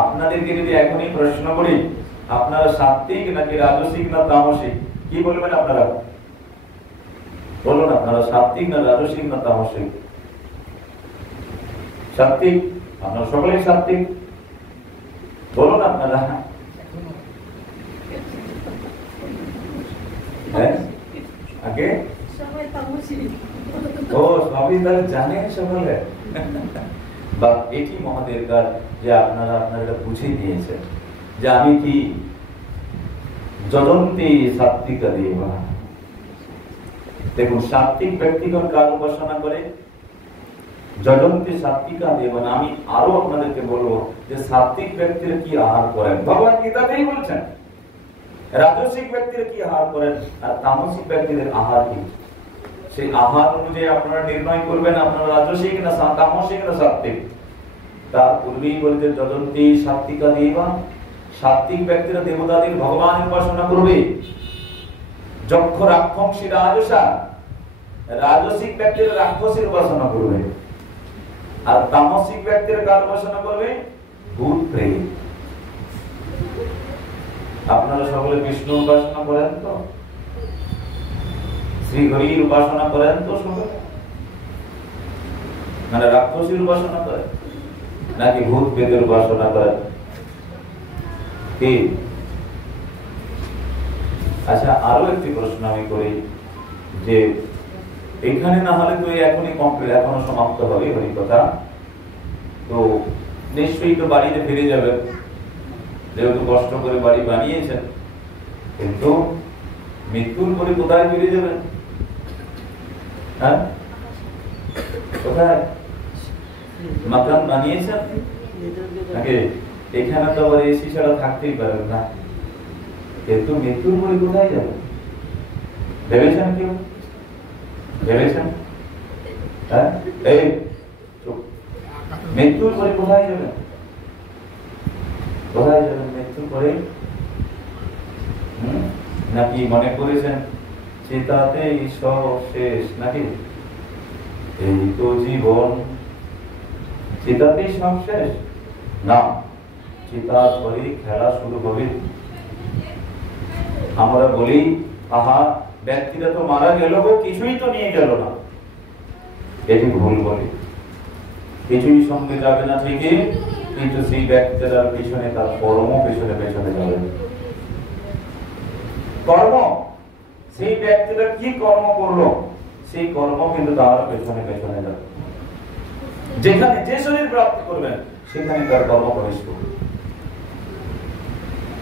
আপনাদেরকে যদি এখনই প্রশ্ন করি আপনারা সাত্বিক নাকি রাজসিক না তামসিক, কি বলবেন আপনারা? বলুন, আপনারা সাত্বিক না রাজসিক না তামসিক? সাত্বিক, আপনারা সকলেই সাত্বিক, বলুন আপনারা। হ্যাঁ, আগে ও সবই তাহলে জানেন সকলে। বা এটি মহাদের কাজ যে আপনারা বুঝে দিয়েছেন যে আমি কি যজন্তি সাত্বিকা দেবা। দেখুন, সাত্বিক ব্যক্তিগণ কার উপাসনা করে? যজন্তি সাত্বিকা দেবা। আমি আরো আপনাদেরকে বলবো যে সাত্বিক ব্যক্তিরা কি আহার করেন, ভগবান গীতাতেই বলছেন। রাজসিক ব্যক্তিরা কি আহার করেন আর তামসিক ব্যক্তিদের আহার কি, সেই আহার অনুযায়ী আপনারা নির্ণয় করবেন আপনারা রাজসিক না তামসিক না সাত্বিক। তার পূর্বেই বলতে যজন্তি সাত্বিকা দেবা, সাত্বিক ব্যক্তিরা দেবতাদের ভগবানের উপাসনা করবে। যক্ষ রাক্ষসী রাজসা, রাজসিক ব্যক্তিরা রাক্ষসীর উপাসনা করবে। আর তামসিক ব্যক্তিরা কার উপাসনা করবে? ভূত প্রেত। আপনারা সকলে বিষ্ণুর উপাসনা করেন তো? শ্রী হরির উপাসনা করেন তো সকলে? মানে রাক্ষসীর উপাসনা করেন নাকি ভূত প্রেতের উপাসনা করেন? কি? আচ্ছা, আরো একটি প্রশ্ন আমি করি যে এখানে না হলে তো এখনই কমপ্লিট, এখনো সমাপ্ত হবে হরি কথা, তো নিশ্চয়ই তো বাড়িতে ফিরে যাবেন, যেহেতু কষ্ট করে বাড়ি বানিয়েছেন। কিন্তু মৃত্যুর পরে কোথায় ফিরে যাবেন? হ্যাঁ, কোথায়? মাকান বানিয়েছেন নাকি? এখানে তো আবার এসি ছাড়া থাকতেই পারেন না, কিন্তু মৃত্যুর পরে কোথায় যাবেন ভেবেছেন কেউ? ভেবেছেন? হ্যাঁ, এই মৃত্যুর পরে কোথায় যাবেন? কোথায় যাবেন মৃত্যুর পরে? নাকি মনে করেছেন চিতাতেই সব শেষ নাকি? এই তো জীবন, চিতাতেই সব শেষ না, চিতার পরে খেলা শুরু হবে। আমরা বলি আহা ব্যক্তিটা তো মারা গেল গো, কিছুই তো নিয়ে গেল না। এটি ভুল বলি, কিছুই সঙ্গে যাবে না ঠিকই, কিন্তু সেই ব্যক্তিটার পিছনে তার কর্ম পেছনে পেছনে যাবে। কর্ম, সেই ব্যক্তিটা কি কর্ম করলো সেই কর্ম কিন্তু তার পেছনে পেছনে যাবে। যেখানে যে শরীর প্রাপ্তি করবেন সেখানে তার কর্ম প্রবেশ করবে।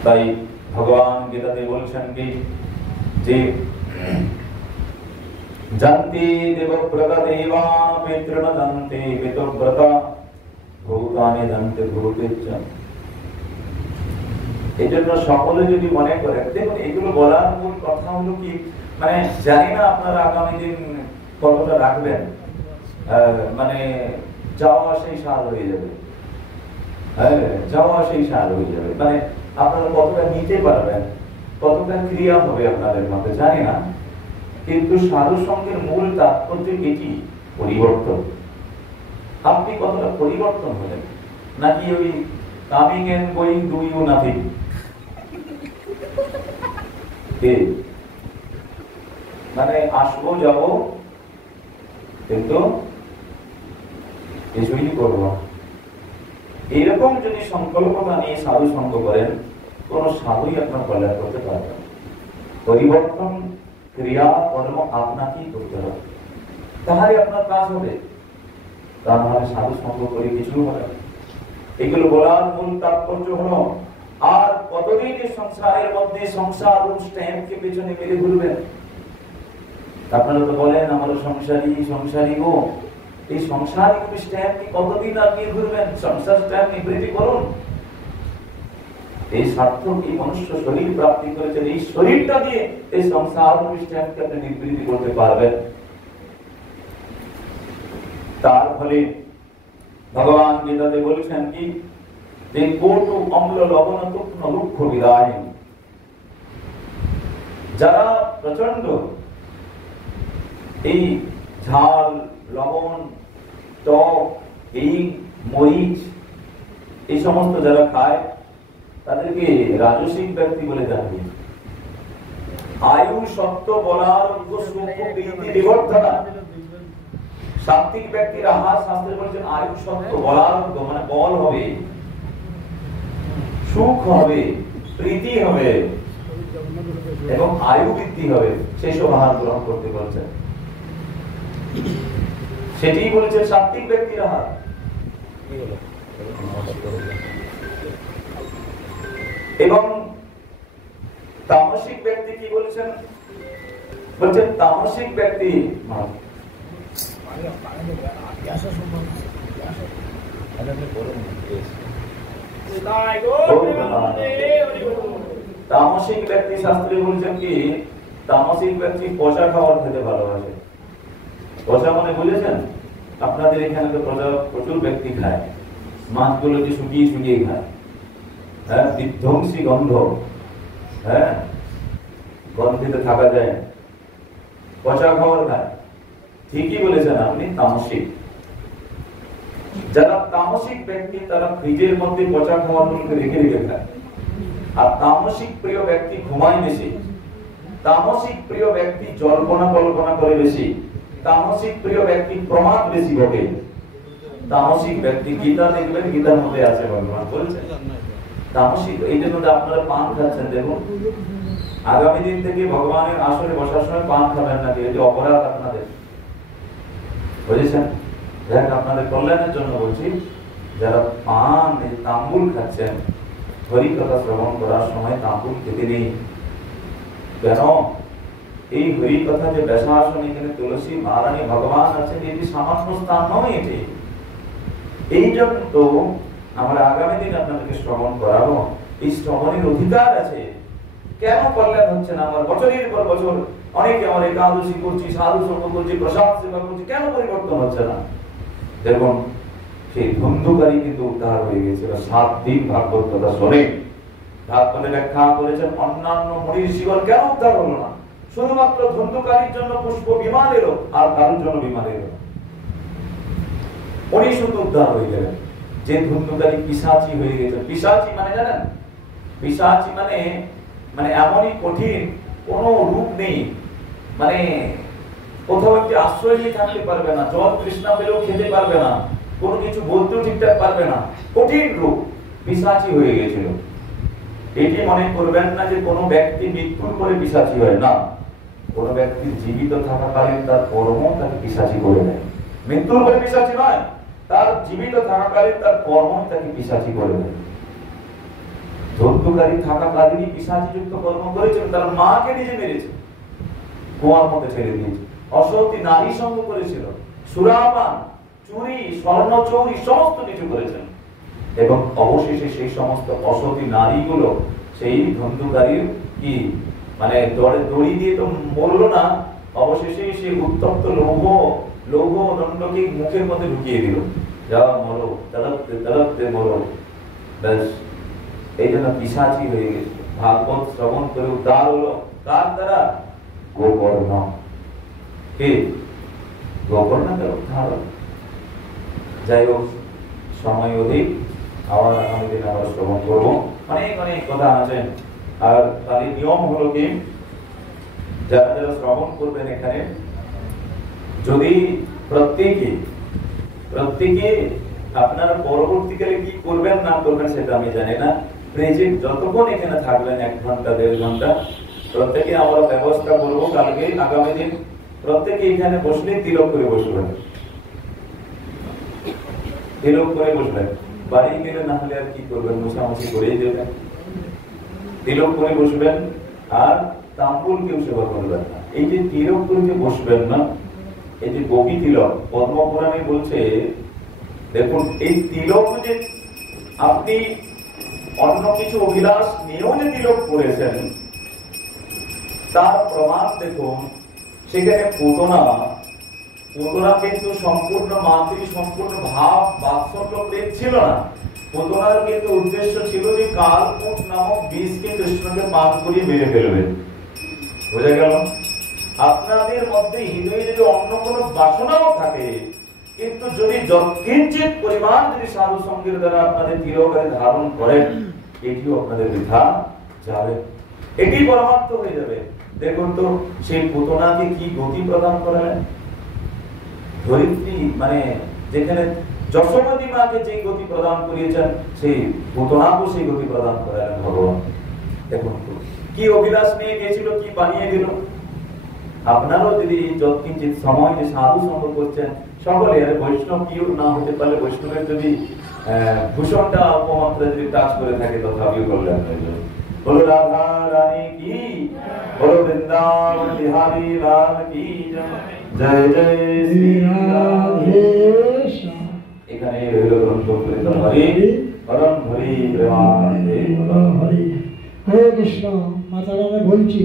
তাই ভগবান গীতাতে বলছেন কি যে জানতি দেবব্রত দেবান পিতৃণ জানতি পিতব্রত ভূতানি জানতে ভূতেচ্চ। এই জন্য সকলে যদি মনে করে, দেখুন এগুলো বলার মূল কথা হলো কি, মানে জানি না আপনারা আগামী দিন কতটা রাখবেন, মানে যাওয়া সেই সাল হয়ে যাবে, যাওয়া সেই সাল হয়ে যাবে, মানে আপনারা কতটা নিতে পারবেন, কতটা ক্রিয়া হবে আপনাদের মধ্যে জানি না, কিন্তু সাধু সঙ্গের মূল তাৎপর্য এটি, পরিবর্তন। আপনি কতটা পরিবর্তন হলেন, নাকি ওই coming and going do you nothing, মানে আসবো যাব কিন্তু কিছুই করবো, এরকম যদি সংকল্পটা নিয়ে সাধু সঙ্গ করেন, কোন সাধুই আপনার কল্যাণ করতে পারবে না। পরিবর্তন ক্রিয়া কর্ম আপনাকেই করতে হবে, তাহলে আপনার কাজ হবে, তা নাহলে সাধু সঙ্গ করে কিছু হবে। এগুলো বলার মূল তাৎপর্য হলো, আর কতদিন এই সংসারের মধ্যে সংসার স্ট্যাম্পকে পেছনে মেরে ঘুরবেন? আপনারা তো বলেন আমরা সংসারী সংসারী গো, এই সংসারী স্ট্যাম্পকে কতদিন আপনি ঘুরবেন? সংসার স্ট্যাম্প নিবৃত্তি করুন। এই সার্থক এই মনুষ্য শরীর প্রাপ্তি করেছেন, এই শরীরটা দিয়ে এই সংসার স্ট্যাম্পকে আপনি নিবৃত্তি করতে পারবেন। তার ফলে ভগবান গীতাতে বলেছেন কি যে কোটু অম্ল লবণ তুক্ষ্ণ রুক্ষ বিদায়, যারা প্রচন্ড এই ঝাল লবণ টক এই মরিচ এই সমস্ত যারা খায় তাদেরকে রাজসিক ব্যক্তি বলে জানবে। আয়ু সত্য বলার বিবর্ধনা, সাত্বিক ব্যক্তির আহার শাস্ত্রে বলছেন আয়ু সত্য বলার মানে বল হবে, সুখ হবে, প্রীতি হবে এবং আয়ু বৃদ্ধি হবে, সেই সব আহার গ্রহণ করতে বলছেন। সেটি বলেছেন সাত্বিক ব্যক্তির আহার। এবং তামসিক ব্যক্তি কি বলছেন? বলছেন তামসিক ব্যক্তি তামসিক ব্যক্তি শাস্ত্রে বলছেন কি তামসিক ব্যক্তি পচা খাবার খেতে ভালোবাসে। পচা মানে বুঝেছেন? আপনাদের এখানে তো প্রচুর ব্যক্তি খায়, মাছগুলোকে শুকিয়ে শুকিয়ে খায়, হ্যাঁ, বিধ্বংসী গন্ধ, হ্যাঁ, গন্ধেতে থাকা যায়, পচা খাবার খায়। ঠিকই বলেছেন আপনি, তামসিক। যারা তামসিক ব্যক্তি তারা ফ্রিজের মধ্যে পচা খাবারগুলোকে রেখে রেখে খায়। আর তামসিক প্রিয় ব্যক্তি ঘুমায় বেশি, তামসিক প্রিয় ব্যক্তি জল্পনা কল্পনা করে বেশি, তামসিক প্রিয় ব্যক্তি প্রমাদ বেশি ভোগে। তামসিক ব্যক্তি, গীতা দেখবেন গীতার মধ্যে আছে ভগবান বলছেন তামসিক। এই জন্য আপনারা পান খাচ্ছেন, দেখুন আগামী দিন থেকে ভগবানের আসরে বসার সময় পান খাবেন না, এটি অপরাধ আপনাদের, বুঝেছেন? দেখ আপনাদের কল্যাণের জন্য বলছি, যারা পান তাম্বুল খাচ্ছেন, হরি কথা শ্রবণ করার সময় তাম্বুল খেতে নেই। কেন? এই হরি কথা যে বেশাসন, এখানে তুলসী মহারানী ভগবান আছেন, এটি সামান্য স্থান নয় এটি। এই জন্য তো আমরা আগামী দিন আপনাদেরকে শ্রবণ করাবো, এই শ্রবণের অধিকার আছে। কেন কল্যাণ হচ্ছে না? আমার বছরের পর বছর অনেকে আমার একাদশী করছি, সাধু সঙ্গ করছি, প্রসাদ সেবা করছি, কেন পরিবর্তন হচ্ছে না? দেখুন সেই ধন্ধুকারী কিন্তু উদ্ধার হয়ে গেছে। 7 দিন ভাগবত কথা শোনে, ভাগবতে ব্যাখ্যা করেছেন অন্যান্য মুনির জীবন কেন উদ্ধার হলো না? শুধুমাত্র ধন্ধুকারীর জন্য পুষ্প বিমান এলো, আর কারোর জন্য বিমান এলো। উনি শুধু উদ্ধার হয়ে গেলেন, যে ধন্ধুকারী পিশাচি হয়ে গেছে। পিশাচি মানে জানেন? পিশাচি মানে মানে এমনই কঠিন, কোনো রূপ নেই, মানে কোথাও একটি আশ্রয় নিয়ে থাকতে পারবে না, জল তৃষ্ণা পেলেও খেতে পারবে না, কোনো কিছু বলতেও ঠিকঠাক পারবে না, কঠিন রূপ, পিশাচি হয়ে গেছিল। এটি মনে করবেন না যে কোনো ব্যক্তি মৃত্যুর পরে পিশাচি হয়, না, কোনো ব্যক্তি জীবিত থাকাকালীন তার কর্ম তাকে পিশাচি করে দেয়, মৃত্যুর পরে পিশাচি নয়। তার জীবিত থাকাকালীন তার কর্ম তাকে পিশাচি করে দেয়। ধন্যকারী থাকাকালীনই পিশাচি যুক্ত কর্ম করেছেন, তার মাকে নিজে মেরেছে, কুয়ার মধ্যে ছেড়ে দিয়েছে, অসতী নারী সঙ্গ করেছিল, সুরাপান, চুরি, স্বর্ণ চৌরি সমস্ত কিছু করেছেন। এবং অবশেষে সেই সমস্ত অসতী নারীগুলো সেই ধন্যকারীর কি মানে দড়ি দিয়ে তো মরলো না, অবশেষে সেই উত্তপ্ত লৌহ দণ্ডকে মুখের মধ্যে ঢুকিয়ে দিল, যা মরো, তড়পতে মরো। ব্যাস, এই জন্য পিশাচি হয়ে গেছে। ভাগবত শ্রবণ করে উদ্ধার হলো কার দ্বারা? গোকর্ণ। কে? গোকর্ণ দ্বারা উদ্ধার হলো। যাই হোক, সময় অধিক, আবার আগামী দিন আমরা শ্রবণ করবো। অনেক অনেক কথা আছে। আর তার নিয়ম হলো কি, যারা যারা শ্রবণ করবেন এখানে, যদি প্রত্যেকে আপনারা পরবর্তীকালে কি করবেন না করবেন সেটা আমি জানি না, প্রেজেন্ট যতক্ষণ এখানে থাকবেন 1 ঘন্টা 1.5 ঘন্টা, প্রত্যেকে আমরা ব্যবস্থা করবো কালকে আগামী দিন প্রত্যেকে এখানে বসলে তিলক করে বসবেন, তিলক করে বসবেন। বাড়ি গেলে না হলে আর কি করবেন, মোছামুছি করেই দেবেন, তিলক করে বসবেন। আর তাম্বুল কেউ সেবা করবেন না। এই যে তিলক করে যে বসবেন না, এই যে গোপী তিলক, পদ্মপুরাণে বলছে, দেখুন এই তিলক যে আপনি অন্য কিছু অভিলাষ নিয়েও যে তিলক করেছেন, তার প্রমাণ দেখুন। সেখানে পুতনা কিন্তু সম্পূর্ণ মাতৃ সম্পূর্ণ ভাব বাৎসল্য প্রেম ছিল না। পুতনার কিন্তু উদ্দেশ্য ছিল যে কালকূট নামক বিষকে কৃষ্ণকে পান করিয়ে মেরে ফেলবে। বোঝা গেল? আপনাদের মধ্যে হৃদয়ে যদি অন্য কোনো বাসনাও থাকে, কিন্তু যদি যৎকিঞ্চিত পরিমাণ যদি সাধু সঙ্গের দ্বারা আপনাদের তিলকারে ধারণ করেন, এটিও আপনাদের বৃথা যাবে, এটি পরমার্থ হয়ে যাবে। দেখুন তো সেই পুতনাকে কি গতি প্রদান করালেন। ধরিত্রী মানে যেখানে যশোমতী মাকে যে গতি প্রদান করিয়েছেন, সেই পুতনাকেও সেই গতি প্রদান করালেন ভগবান। দেখুন কি অভিলাষ নিয়ে গেছিল, কি বানিয়ে দিল। আপনারও যদি যৎকিঞ্চিত সময় যে সাধু সঙ্গ করছেন, সকলে বৈষ্ণব কিও না হতে পারলে বৈষ্ণবের যদি ভূষণটা অল্প মাত্রায় যদি টাচ করে থাকে, তথাপিও করলেন। বলো রাধা রানী কি, বলো বৃন্দাবন বিহারী লাল কি, জয় জয় শ্রী রাধে। এখানে রইল গ্রন্থ কীর্তন হরি হরণ হরি প্রেমানন্দে হরি। হরে কৃষ্ণ। মাতারামে বলছি